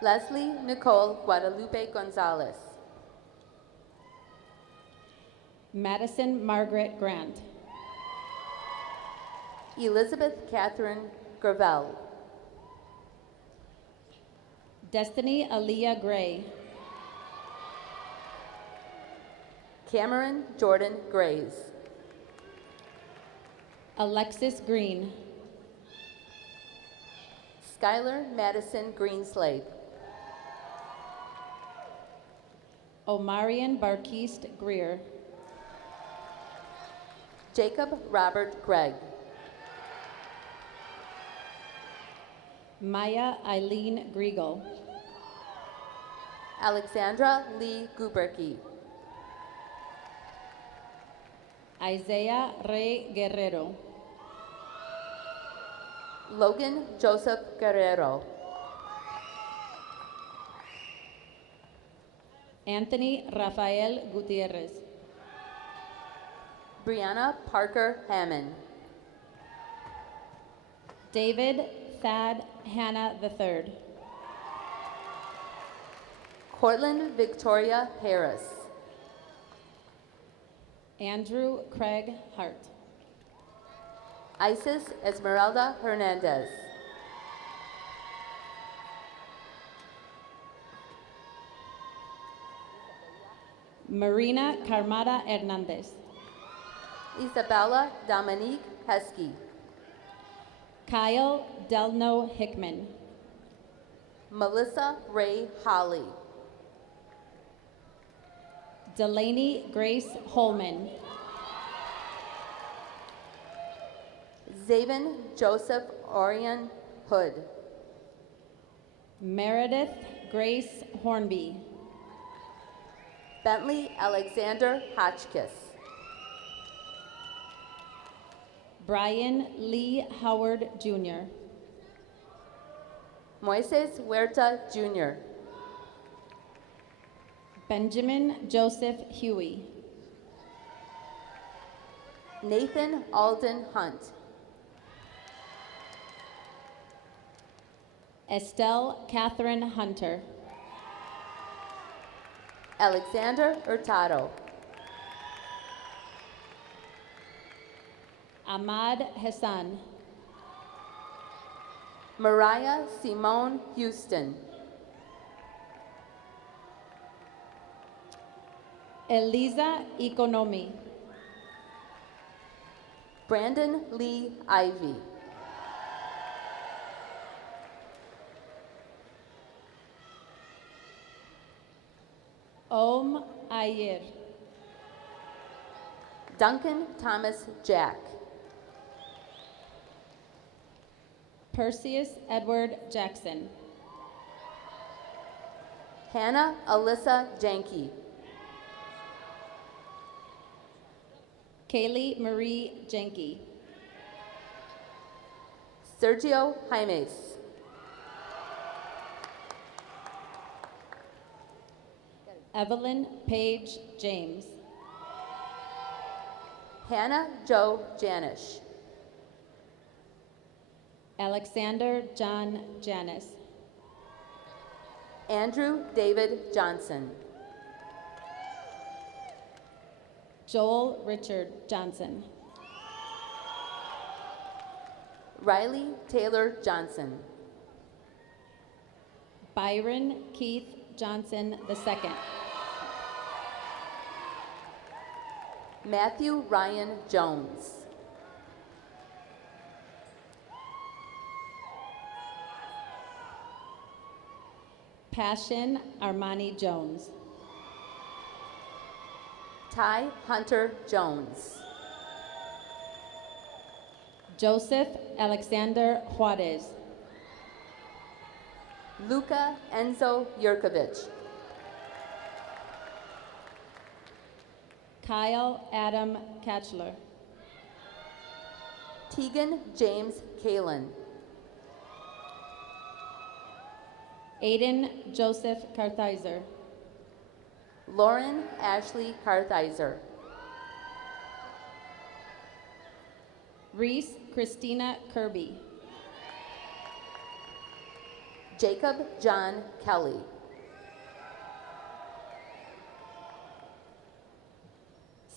Leslie Nicole Guadalupe Gonzalez. Madison Margaret Grant. Elizabeth Catherine Gravel. Destiny Aaliyah Gray. Cameron Jordan Grays. Alexis Green. Skylar Madison Greenslade. Omarion Barkeist Greer. Jacob Robert Gregg. Maya Eileen Griegel. Alexandra Lee Guberke. Isaiah Rey Guerrero. Logan Joseph Guerrero. Anthony Rafael Gutierrez. Brianna Parker Hammond. David Thad Hannah III. Cortland Victoria Harris. Andrew Craig Hart. Isis Esmeralda Hernandez. Marina Carmada Hernandez. Isabella Dominique Heskey. Kyle Delno Hickman. Melissa Ray Holly. Delaney Grace Holman. Zaven Joseph Orion Hood. Meredith Grace Hornby. Bentley Alexander Hotchkiss. Brian Lee Howard Jr. Moises Huerta Jr. Benjamin Joseph Huey. Nathan Alden Hunt. Estelle Catherine Hunter. Alexander Hurtado. Ahmad Hassan. Mariah Simone Houston. Eliza Economy. Brandon Lee Ivy. Om Ayer. Duncan Thomas Jack. Perseus Edward Jackson. Hannah Alyssa Janke. Kaylee Marie Jenke. Sergio Jaimes. Evelyn Paige James. Hannah Jo Janish. Alexander John Janis. Andrew David Johnson. Joel Richard Johnson. Riley Taylor Johnson. Byron Keith Johnson II. Matthew Ryan Jones. Passion Armani Jones. Ty Hunter Jones. Joseph Alexander Juarez. Luca Enzo Yurkovich. Kyle Adam Katchler. Tegan James Kalin. Aiden Joseph Kartheiser. Lauren Ashley Kartheiser. Reese Christina Kirby. Jacob John Kelly.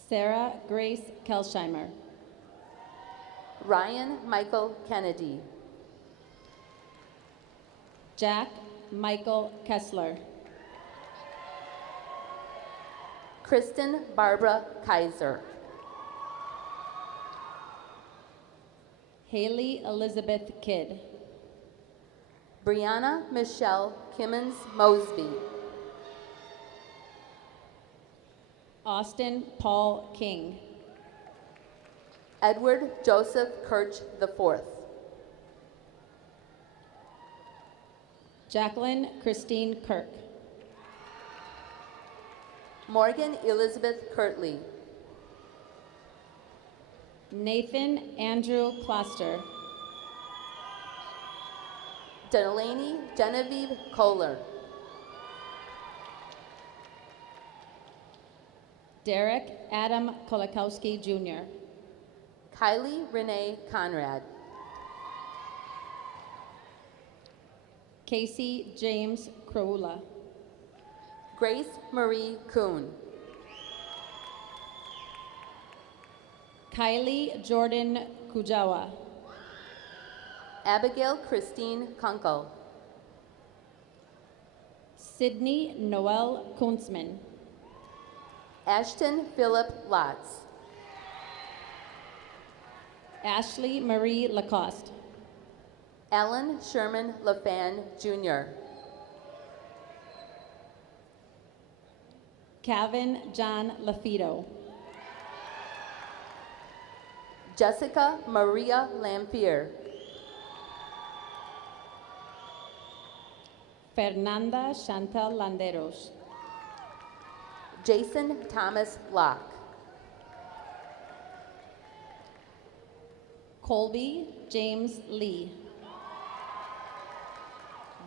Sarah Grace Kelsheimer. Ryan Michael Kennedy. Jack Michael Kessler. Kristen Barbara Kaiser. Haley Elizabeth Kidd. Brianna Michelle Kimmons Mosby. Austin Paul King. Edward Joseph Kirch IV. Jacqueline Christine Kirk. Morgan Elizabeth Kirtley. Nathan Andrew Kloster. Delaney Genevieve Kohler. Derek Adam Kolakowski Jr. Kylie Renee Conrad. Casey James Kroula. Grace Marie Kuhn. Kylie Jordan Kujawa. Abigail Christine Kunkel. Sydney Noel Kunzman. Ashton Philip Lotz. Ashley Marie Lacoste. Alan Sherman LaFan Jr. Calvin John Lafido. Jessica Maria Lampier. Fernanda Chantal Landeros. Jason Thomas Locke. Colby James Lee.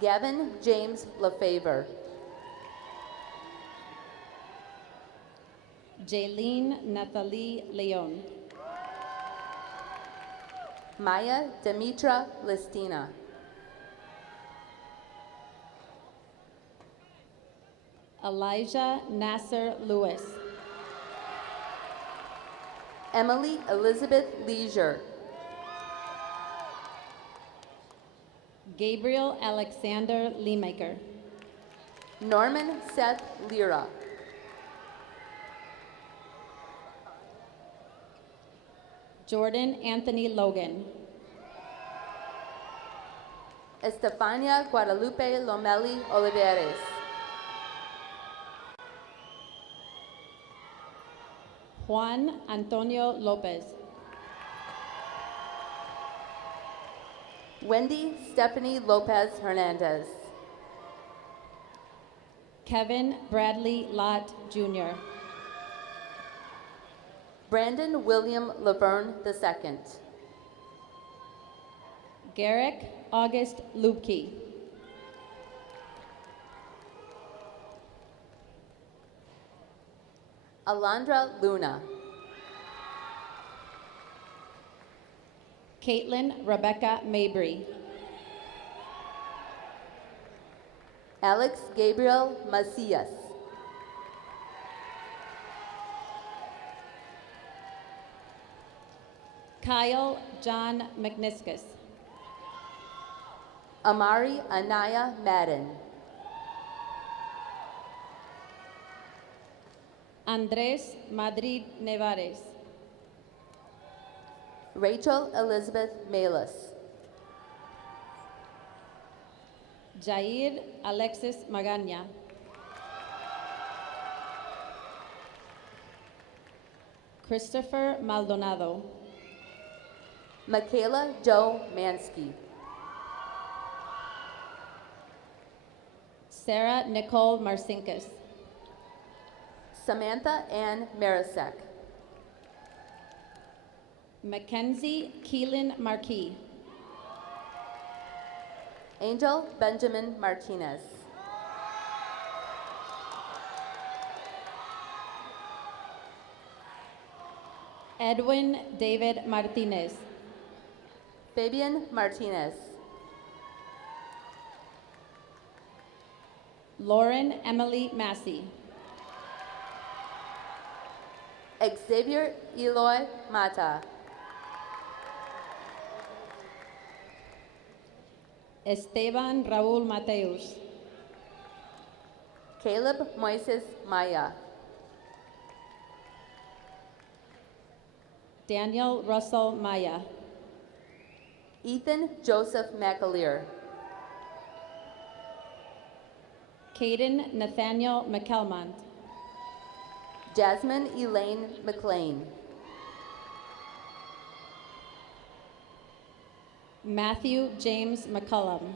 Gavin James LaFavor. Jaylene Nathalie Leon. Maya Demetra Listina. Elijah Nasser Lewis. Emily Elizabeth Leisure. Gabriel Alexander Leemaker. Norman Seth Lira. Jordan Anthony Logan. Estefania Guadalupe Lomeli Olivares. Juan Antonio Lopez. Wendy Stephanie Lopez Hernandez. Kevin Bradley Lott Jr. Brandon William Laverne II. Garrick August Lubke. Alondra Luna. Caitlin Rebecca Mabry. Alex Gabriel Macias. Kyle John McNiscus. Amari Anaya Madden. Andres Madrid Nevares. Rachel Elizabeth Melis. Jair Alexis Magaña. Christopher Maldonado. Michaela Joe Mansky. Sarah Nicole Marcinkus. Samantha Ann Marisek. Mackenzie Keelan Marquis. Angel Benjamin Martinez. Edwin David Martinez. Fabian Martinez. Lauren Emily Massey. Xavier Eloy Mata. Esteban Raúl Mateus. Caleb Moises Maya. Daniel Russell Maya. Ethan Joseph McAleer. Caden Nathaniel McElmont. Jasmine Elaine McLean. Matthew James McCullum.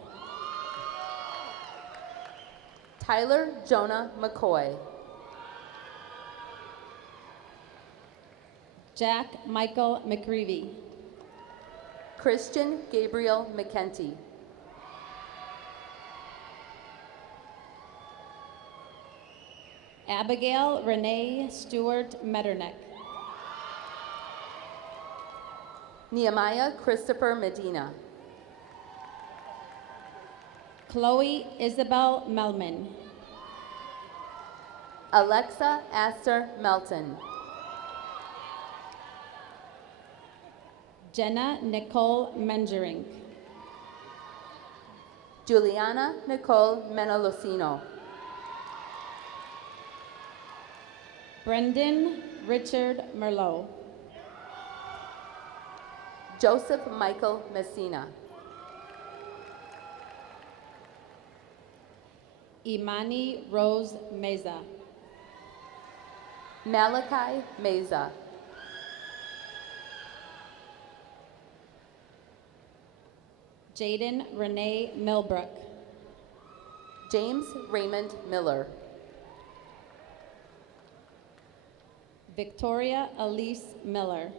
Tyler Jonah McCoy. Jack Michael McReevy. Christian Gabriel McKenty. Abigail Renee Stewart Metternich. Nehemiah Christopher Medina. Chloe Isabel Melman. Alexa Astor Melton. Jenna Nicole Mengering. Juliana Nicole Menelosino. Brendan Richard Merlot. Joseph Michael Messina. Imani Rose Meza. Malachi Meza. Jaden Renee Milbrook. James Raymond Miller. Victoria Elise Miller.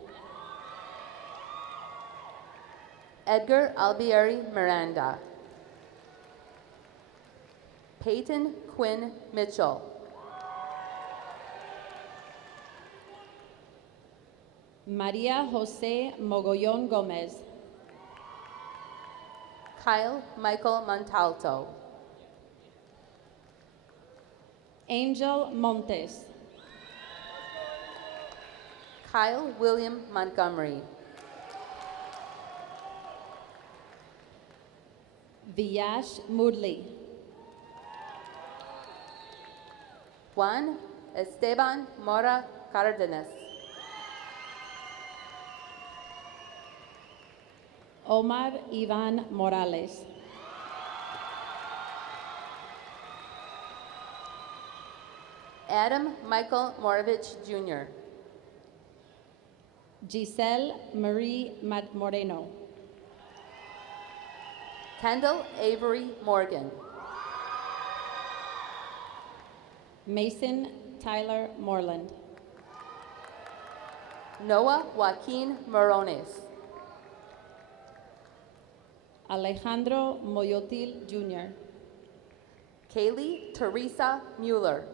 Edgar Albieri Miranda. Peyton Quinn Mitchell. Maria Jose Mogollon Gomez. Kyle Michael Montalto. Angel Montes. Kyle William Montgomery. Viyash Mudli. Juan Esteban Mora Cardenas. Omar Ivan Morales. Adam Michael Moravich Jr. Giselle Marie Moreno. Kendall Avery Morgan. Mason Tyler Moreland. Noah Joaquin Morones. Alejandro Moyotil Jr. Kaylee Teresa Mueller.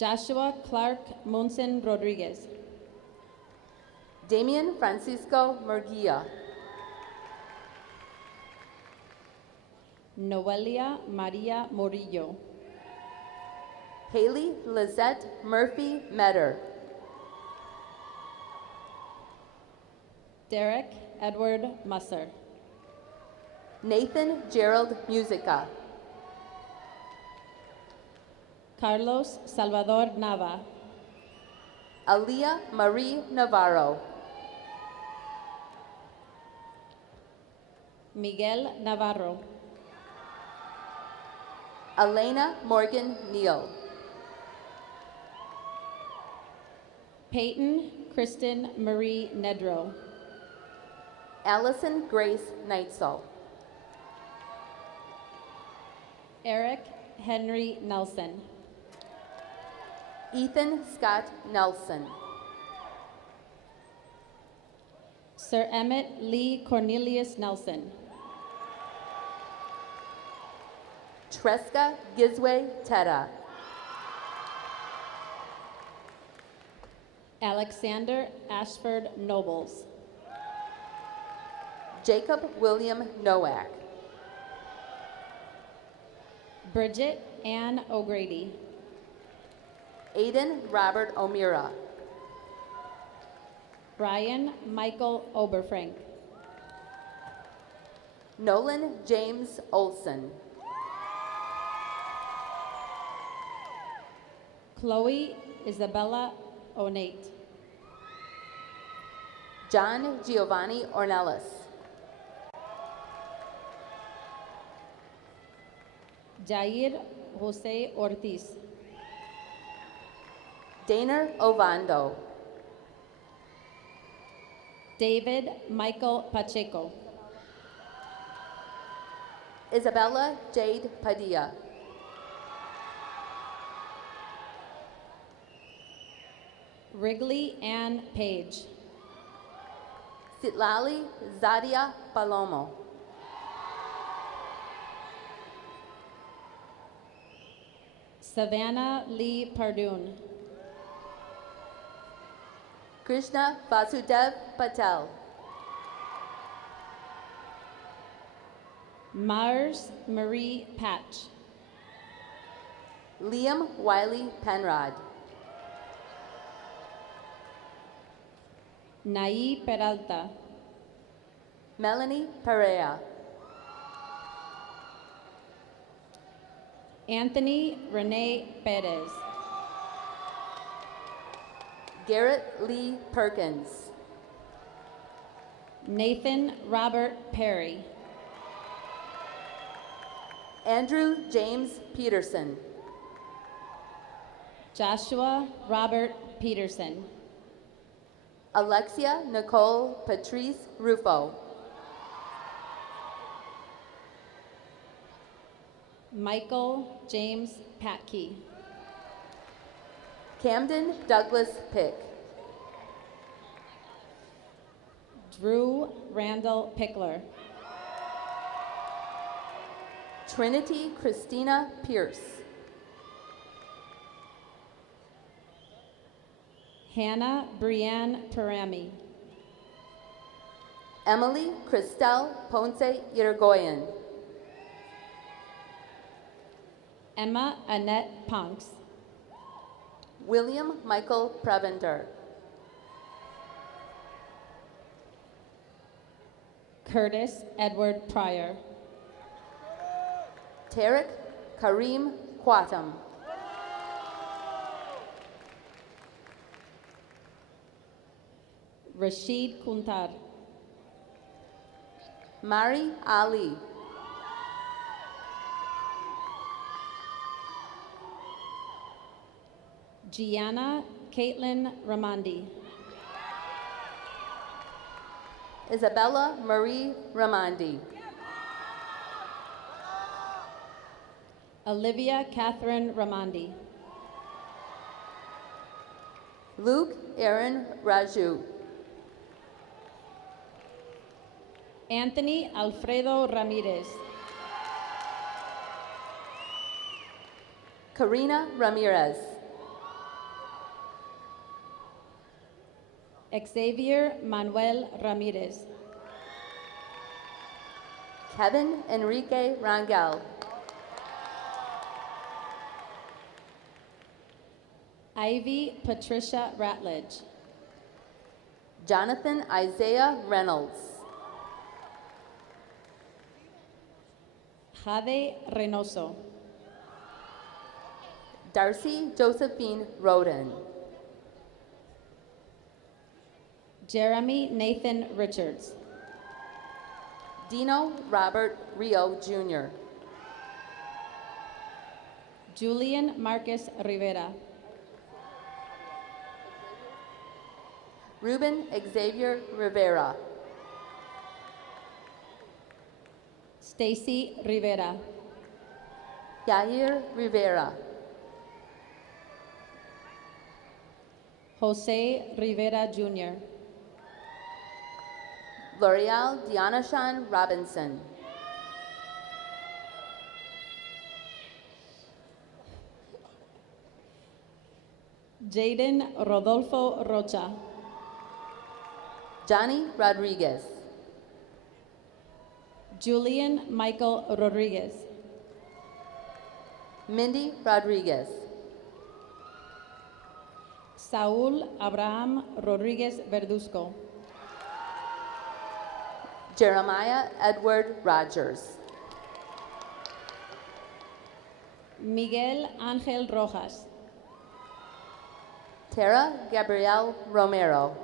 Joshua Clark Munson Rodriguez. Damian Francisco Murguia. Noelia Maria Morillo. Haley Lizette Murphy Metter. Derek Edward Musser. Nathan Gerald Musica. Carlos Salvador Nava. Aaliyah Marie Navarro. Miguel Navarro. Elena Morgan Neal. Peyton Kristen Marie Nedro. Allison Grace Neitzel. Eric Henry Nelson. Ethan Scott Nelson. Sir Emmett Lee Cornelius Nelson. Tresca Gizwe Teta. Alexander Ashford Nobles. Jacob William Nowak. Bridget Ann O'Grady. Aiden Robert O'Meara. Brian Michael Oberfrank. Nolan James Olson. Chloe Isabella Onate. John Giovanni Ornelas. Jair Jose Ortiz. Daner Ovando. David Michael Pacheco. Isabella Jade Padilla. Wrigley Ann Page. Sitlali Zadia Palomo. Savannah Lee Pardoon. Krishna Vasudev Patel. Mars Marie Patch. Liam Wiley Penrod. Nai Peralta. Melanie Perea. Anthony Renee Perez. Garrett Lee Perkins. Nathan Robert Perry. Andrew James Peterson. Joshua Robert Peterson. Alexia Nicole Patrice Rufo. Michael James Patkey. Camden Douglas Pick. Drew Randall Pickler. Trinity Christina Pierce. Hannah Brianne Parami. Emily Christelle Ponce Irigoyen. Emma Annette Ponks. William Michael Prevender. Curtis Edward Pryor. Tarek Kareem Quatam. Rashid Kuntar. Mari Ali. Gianna Caitlin Ramandi. Isabella Marie Ramandi. Olivia Catherine Ramandi. Luke Aaron Raju. Anthony Alfredo Ramirez. Karina Ramirez. Xavier Manuel Ramirez. Kevin Enrique Rangel. Ivy Patricia Ratledge. Jonathan Isaiah Reynolds. Jade Reynoso. Darcy Josephine Roden. Jeremy Nathan Richards. Dino Robert Rio Jr. Julian Marcus Rivera. Ruben Xavier Rivera. Stacy Rivera. Yair Rivera. Jose Rivera Jr. L'Oreal Dianashan Robinson. Jaden Rodolfo Rocha. Johnny Rodriguez. Julian Michael Rodriguez. Mindy Rodriguez. Saúl Abraham Rodriguez Verduzco. Jeremiah Edward Rogers. Miguel Ángel Rojas. Tara Gabrielle Romero.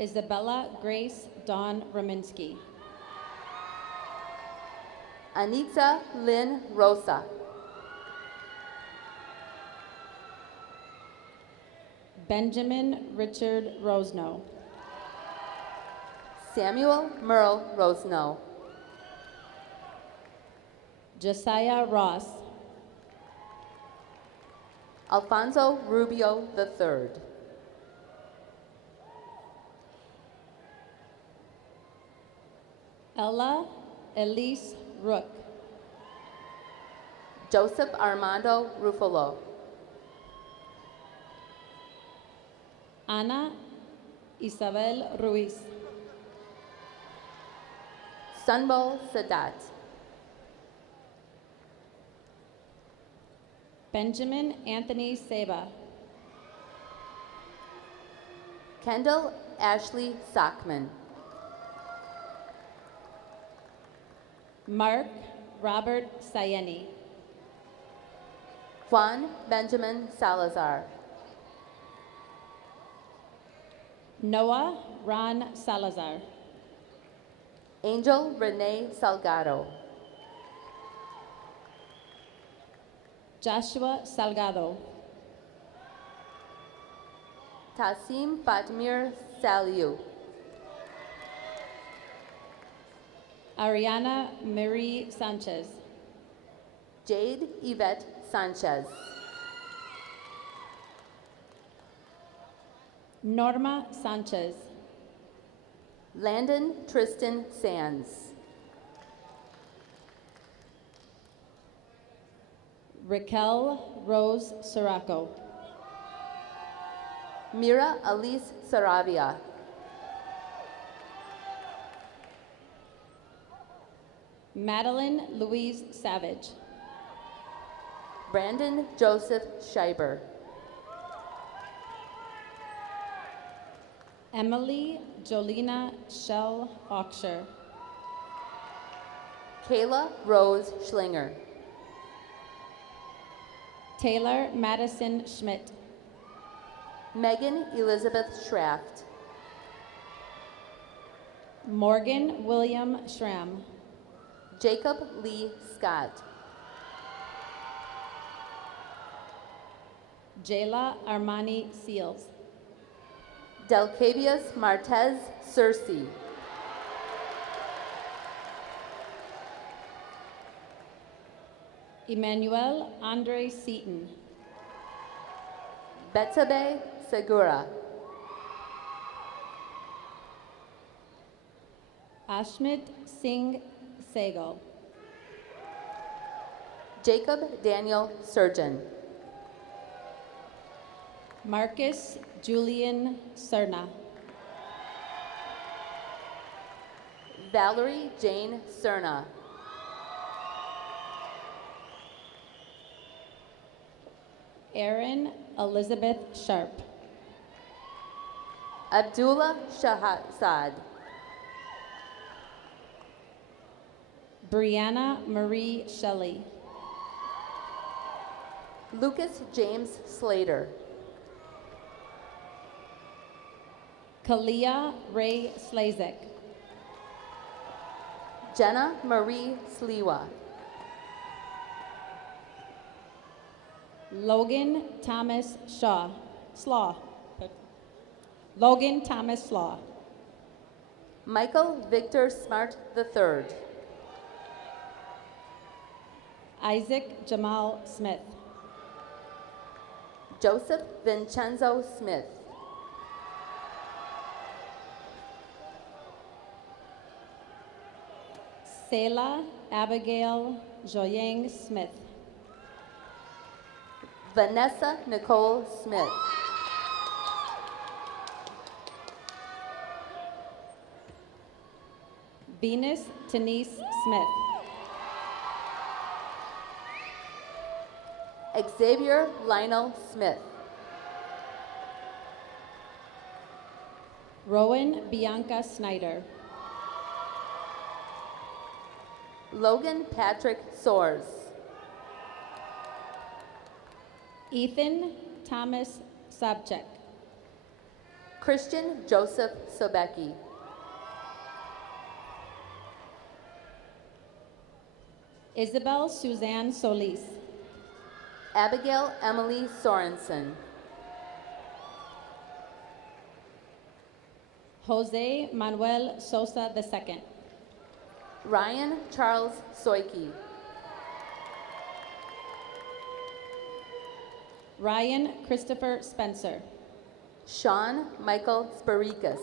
Isabella Grace Dawn Rominsky. Anita Lynn Rosa. Benjamin Richard Rosno. Samuel Merle Rosno. Josiah Ross. Alfonso Rubio III. Ella Elise Rook. Joseph Armando Ruffalo. Ana Isabel Ruiz. Sunbol Sadat. Benjamin Anthony Seba. Kendall Ashley Sockman. Mark Robert Sayeni. Juan Benjamin Salazar. Noah Ron Salazar. Angel Renee Salgado. Joshua Salgado. Tassim Fatmir Saliu. Ariana Marie Sanchez. Jade Yvette Sanchez. Norma Sanchez. Landon Tristan Sands. Raquel Rose Sirocco. Mira Elise Saravia. Madeline Louise Savage. Brandon Joseph Scheiber. Emily Jolina Shell Auksher. Kayla Rose Schlinger. Taylor Madison Schmidt. Megan Elizabeth Schraft. Morgan William Schramm. Jacob Lee Scott. Jayla Armani Seals. Delcavius Martez Cersei. Emmanuel Andre Seaton. Betsabe Segura. Ashmit Singh Sehgal. Jacob Daniel Surgeon. Marcus Julian Cerna. Valerie Jane Cerna. Erin Elizabeth Sharp. Abdullah Shahzad. Brianna Marie Shelley. Lucas James Slater. Kalia Ray Slazek. Jenna Marie Sliwa. Logan Thomas Slaw. Logan Thomas Slaw. Michael Victor Smart III. Isaac Jamal Smith. Joseph Vincenzo Smith. Selah Abigail Joyang Smith. Vanessa Nicole Smith. Venus Denise Smith. Xavier Lionel Smith. Rowan Bianca Snyder. Logan Patrick Soares. Ethan Thomas Sobchak. Christian Joseph Sobecki. Isabel Suzanne Solis. Abigail Emily Sorensen. Jose Manuel Sosa II. Ryan Charles Soike. Ryan Christopher Spencer. Sean Michael Sparikas.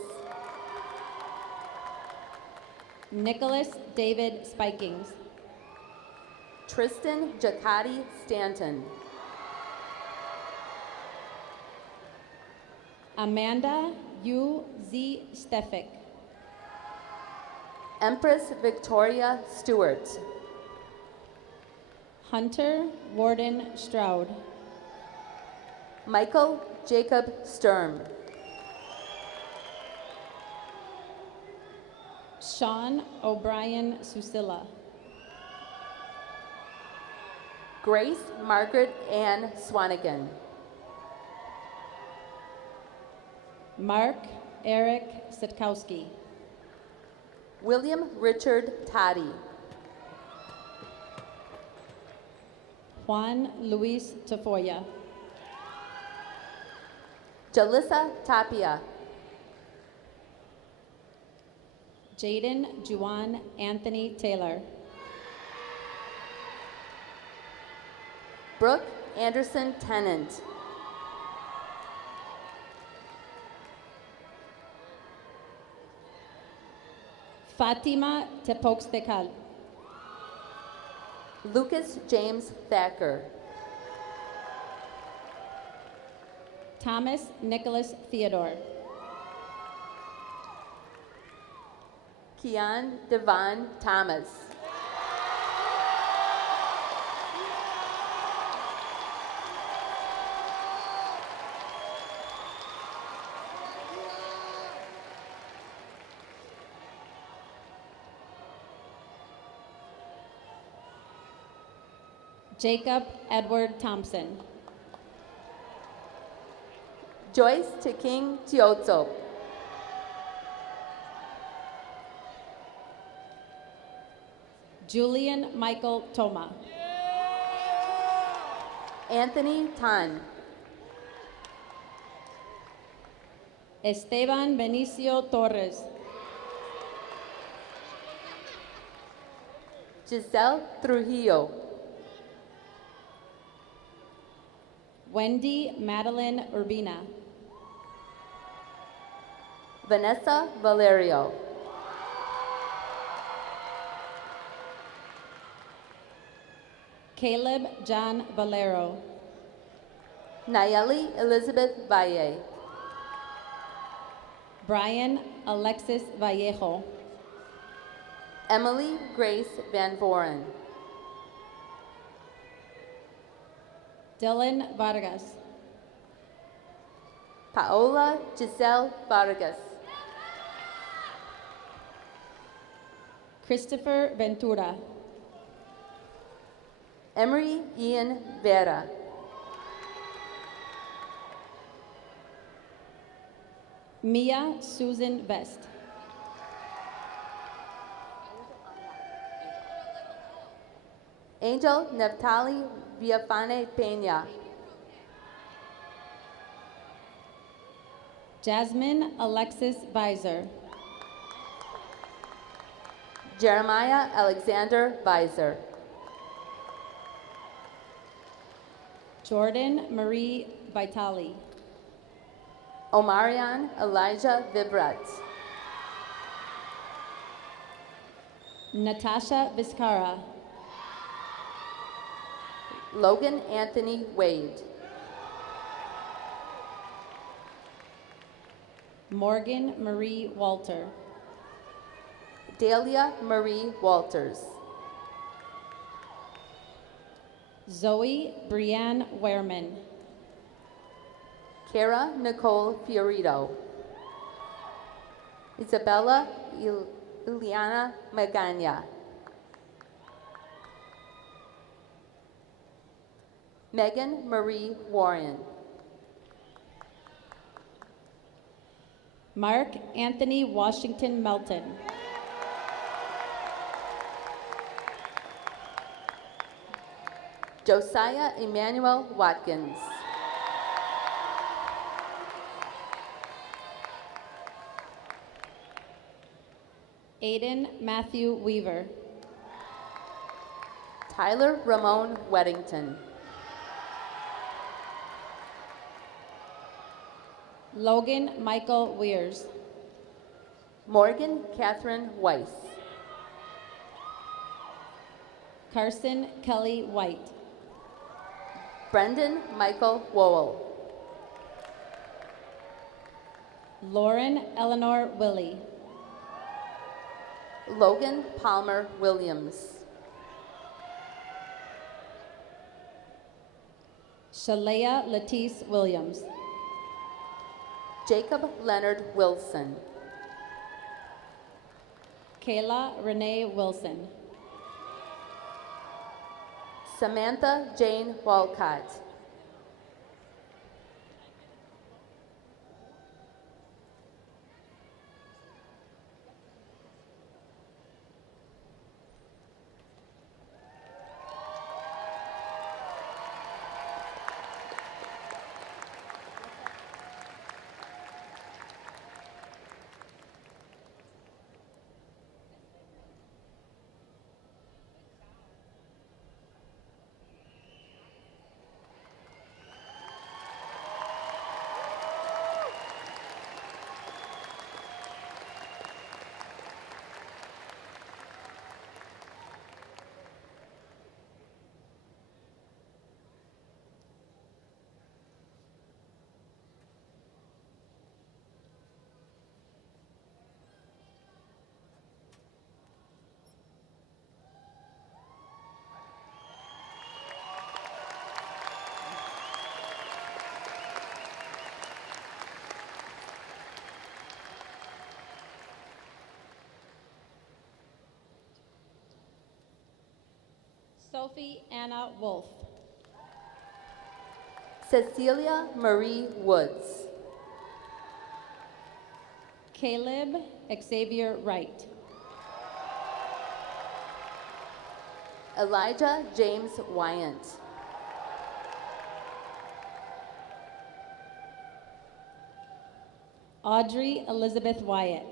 Nicholas David Spikings. Tristan Jacati Stanton. Amanda U. Z. Stefik. Empress Victoria Stewart. Hunter Warden Stroud. Michael Jacob Sturm. Sean O'Brien Susilla. Grace Margaret Ann Swanigan. Mark Eric Sitkowski. William Richard Toddy. Juan Luis Tafoya. Jalissa Tapia. Jaden Juwan Anthony Taylor. Brooke Anderson Tennant. Fatima Tepoxtecal. Lucas James Thacker. Thomas Nicholas Theodore. Keon Devon Thomas. Jacob Edward Thompson. Joyce Teking Tiotso. Julian Michael Toma. Anthony Tan. Esteban Benicio Torres. Giselle Trujillo. Wendy Madeline Urbina. Vanessa Valerio. Caleb John Valero. Nayeli Elizabeth Valle. Brian Alexis Vallejo. Emily Grace Van Voren. Dylan Vargas. Paola Giselle Vargas. Christopher Ventura. Emery Ian Vera. Mia Susan Vest. Angel Neftali Villafane Peña. Jasmine Alexis Visor. Jeremiah Alexander Visor. Jordan Marie Vitali. Omarion Elijah Vibrat. Natasha Vizcara. Logan Anthony Wade. Morgan Marie Walter. Dahlia Marie Walters. Zoe Brianne Wehrman. Kara Nicole Fiorito. Isabella Ileana Magana. Megan Marie Warren. Mark Anthony Washington Melton. Josiah Emmanuel Watkins. Aiden Matthew Weaver. Tyler Ramon Weddington. Logan Michael Weirs. Morgan Catherine Weiss. Carson Kelly White. Brendan Michael Wowell. Lauren Eleanor Willie. Logan Palmer Williams. Shalea Latisse Williams. Jacob Leonard Wilson. Kayla Renee Wilson. Samantha Jane Walcott. Sophie Anna Wolf. Cecilia Marie Woods. Caleb Xavier Wright. Elijah James Wyant. Audrey Elizabeth Wyatt.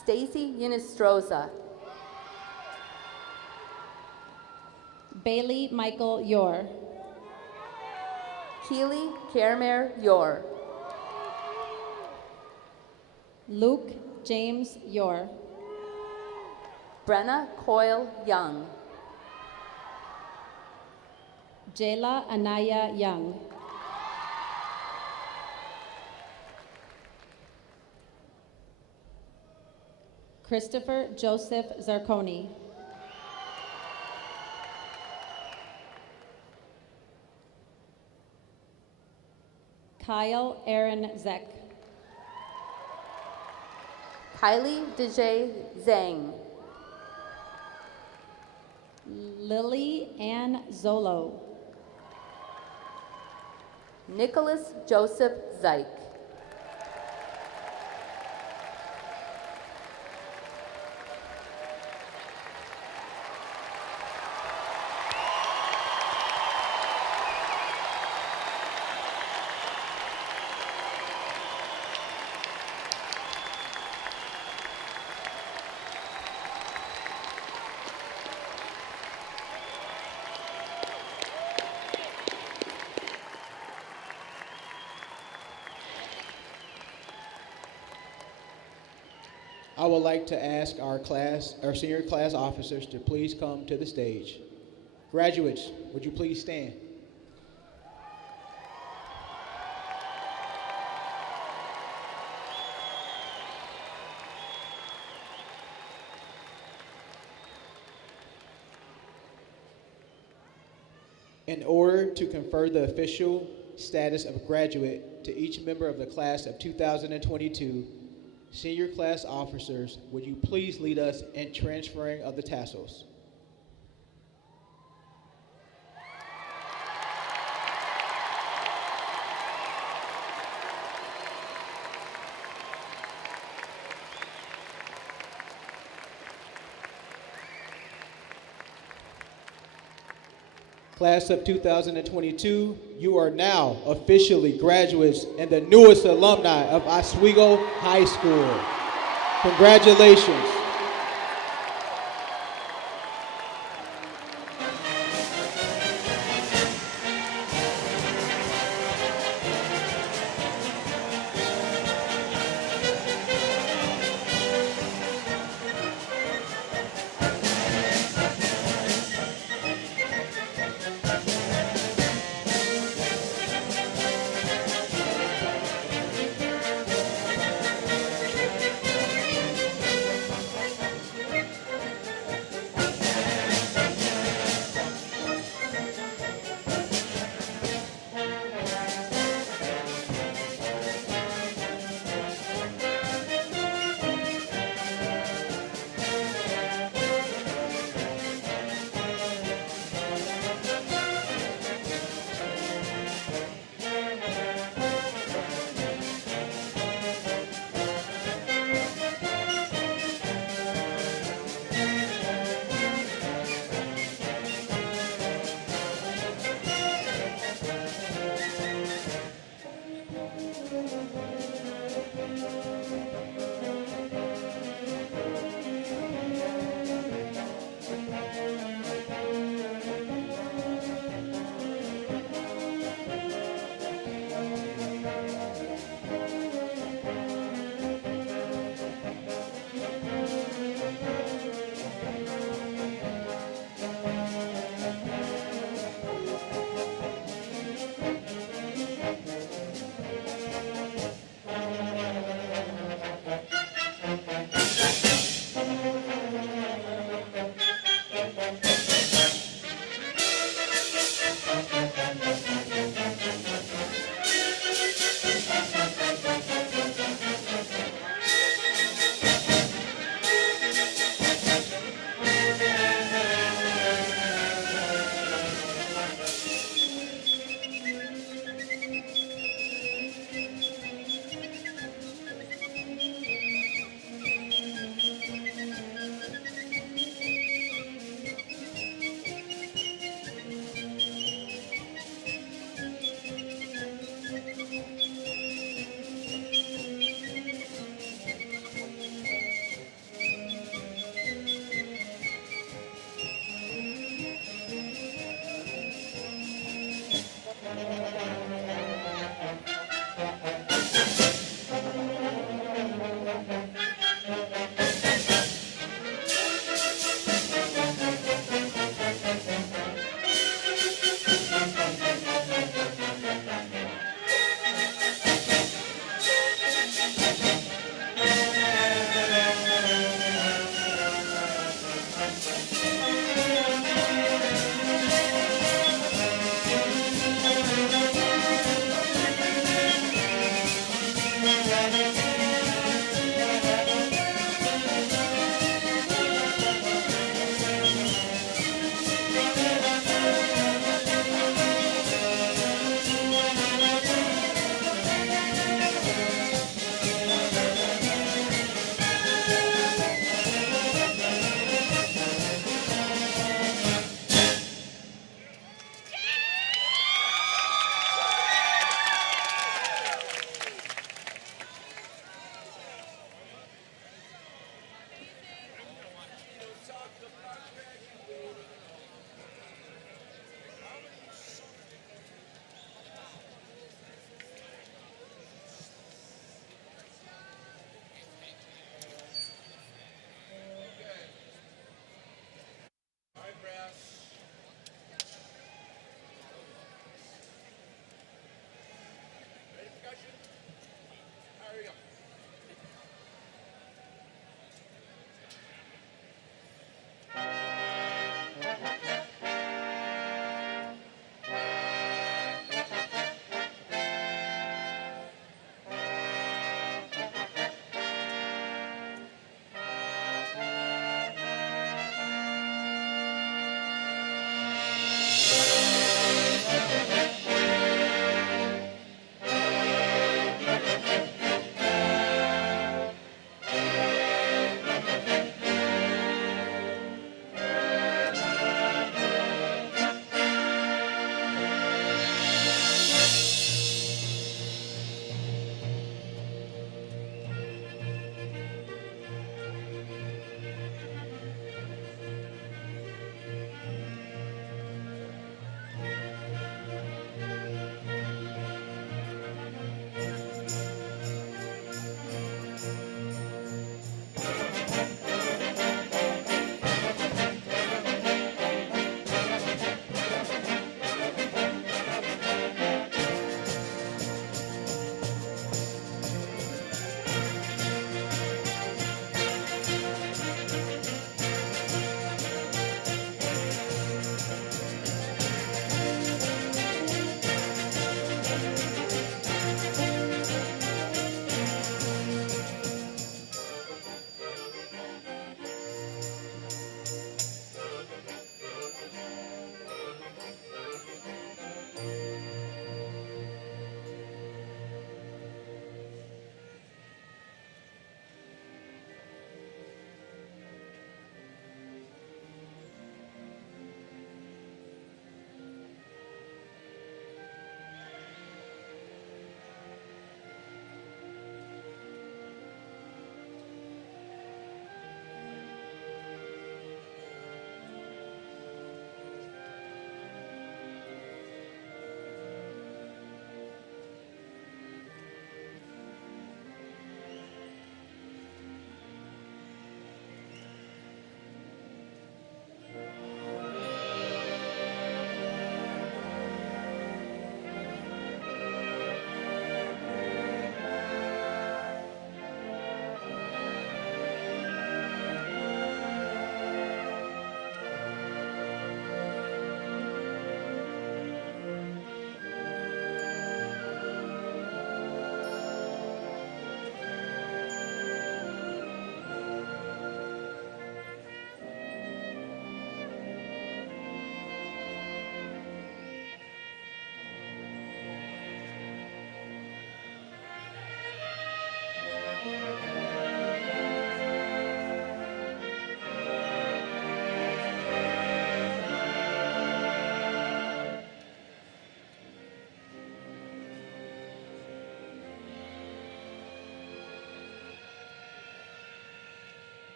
Stacy Unistroza. Bailey Michael Yor. Keely Kermer Yor. Luke James Yor. Brenna Coyle Young. Jayla Anaya Young. Christopher Joseph Zarconi. Kyle Aaron Zeck. Kylie DJ Zhang. Lily Ann Zolo. Nicholas Joseph Zeich. I would like to ask our senior class officers to please come to the stage. Graduates, would you please stand? In order to confer the official status of graduate to each member of the class of 2022, senior class officers, would you please lead us in transferring of the tassels? Class of 2022, you are now officially graduates and the newest alumni of Oswego High School. Congratulations.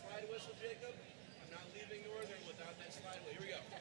Slide whistle, Jacob. I'm not leaving Northern without that slide whistle. Here we go.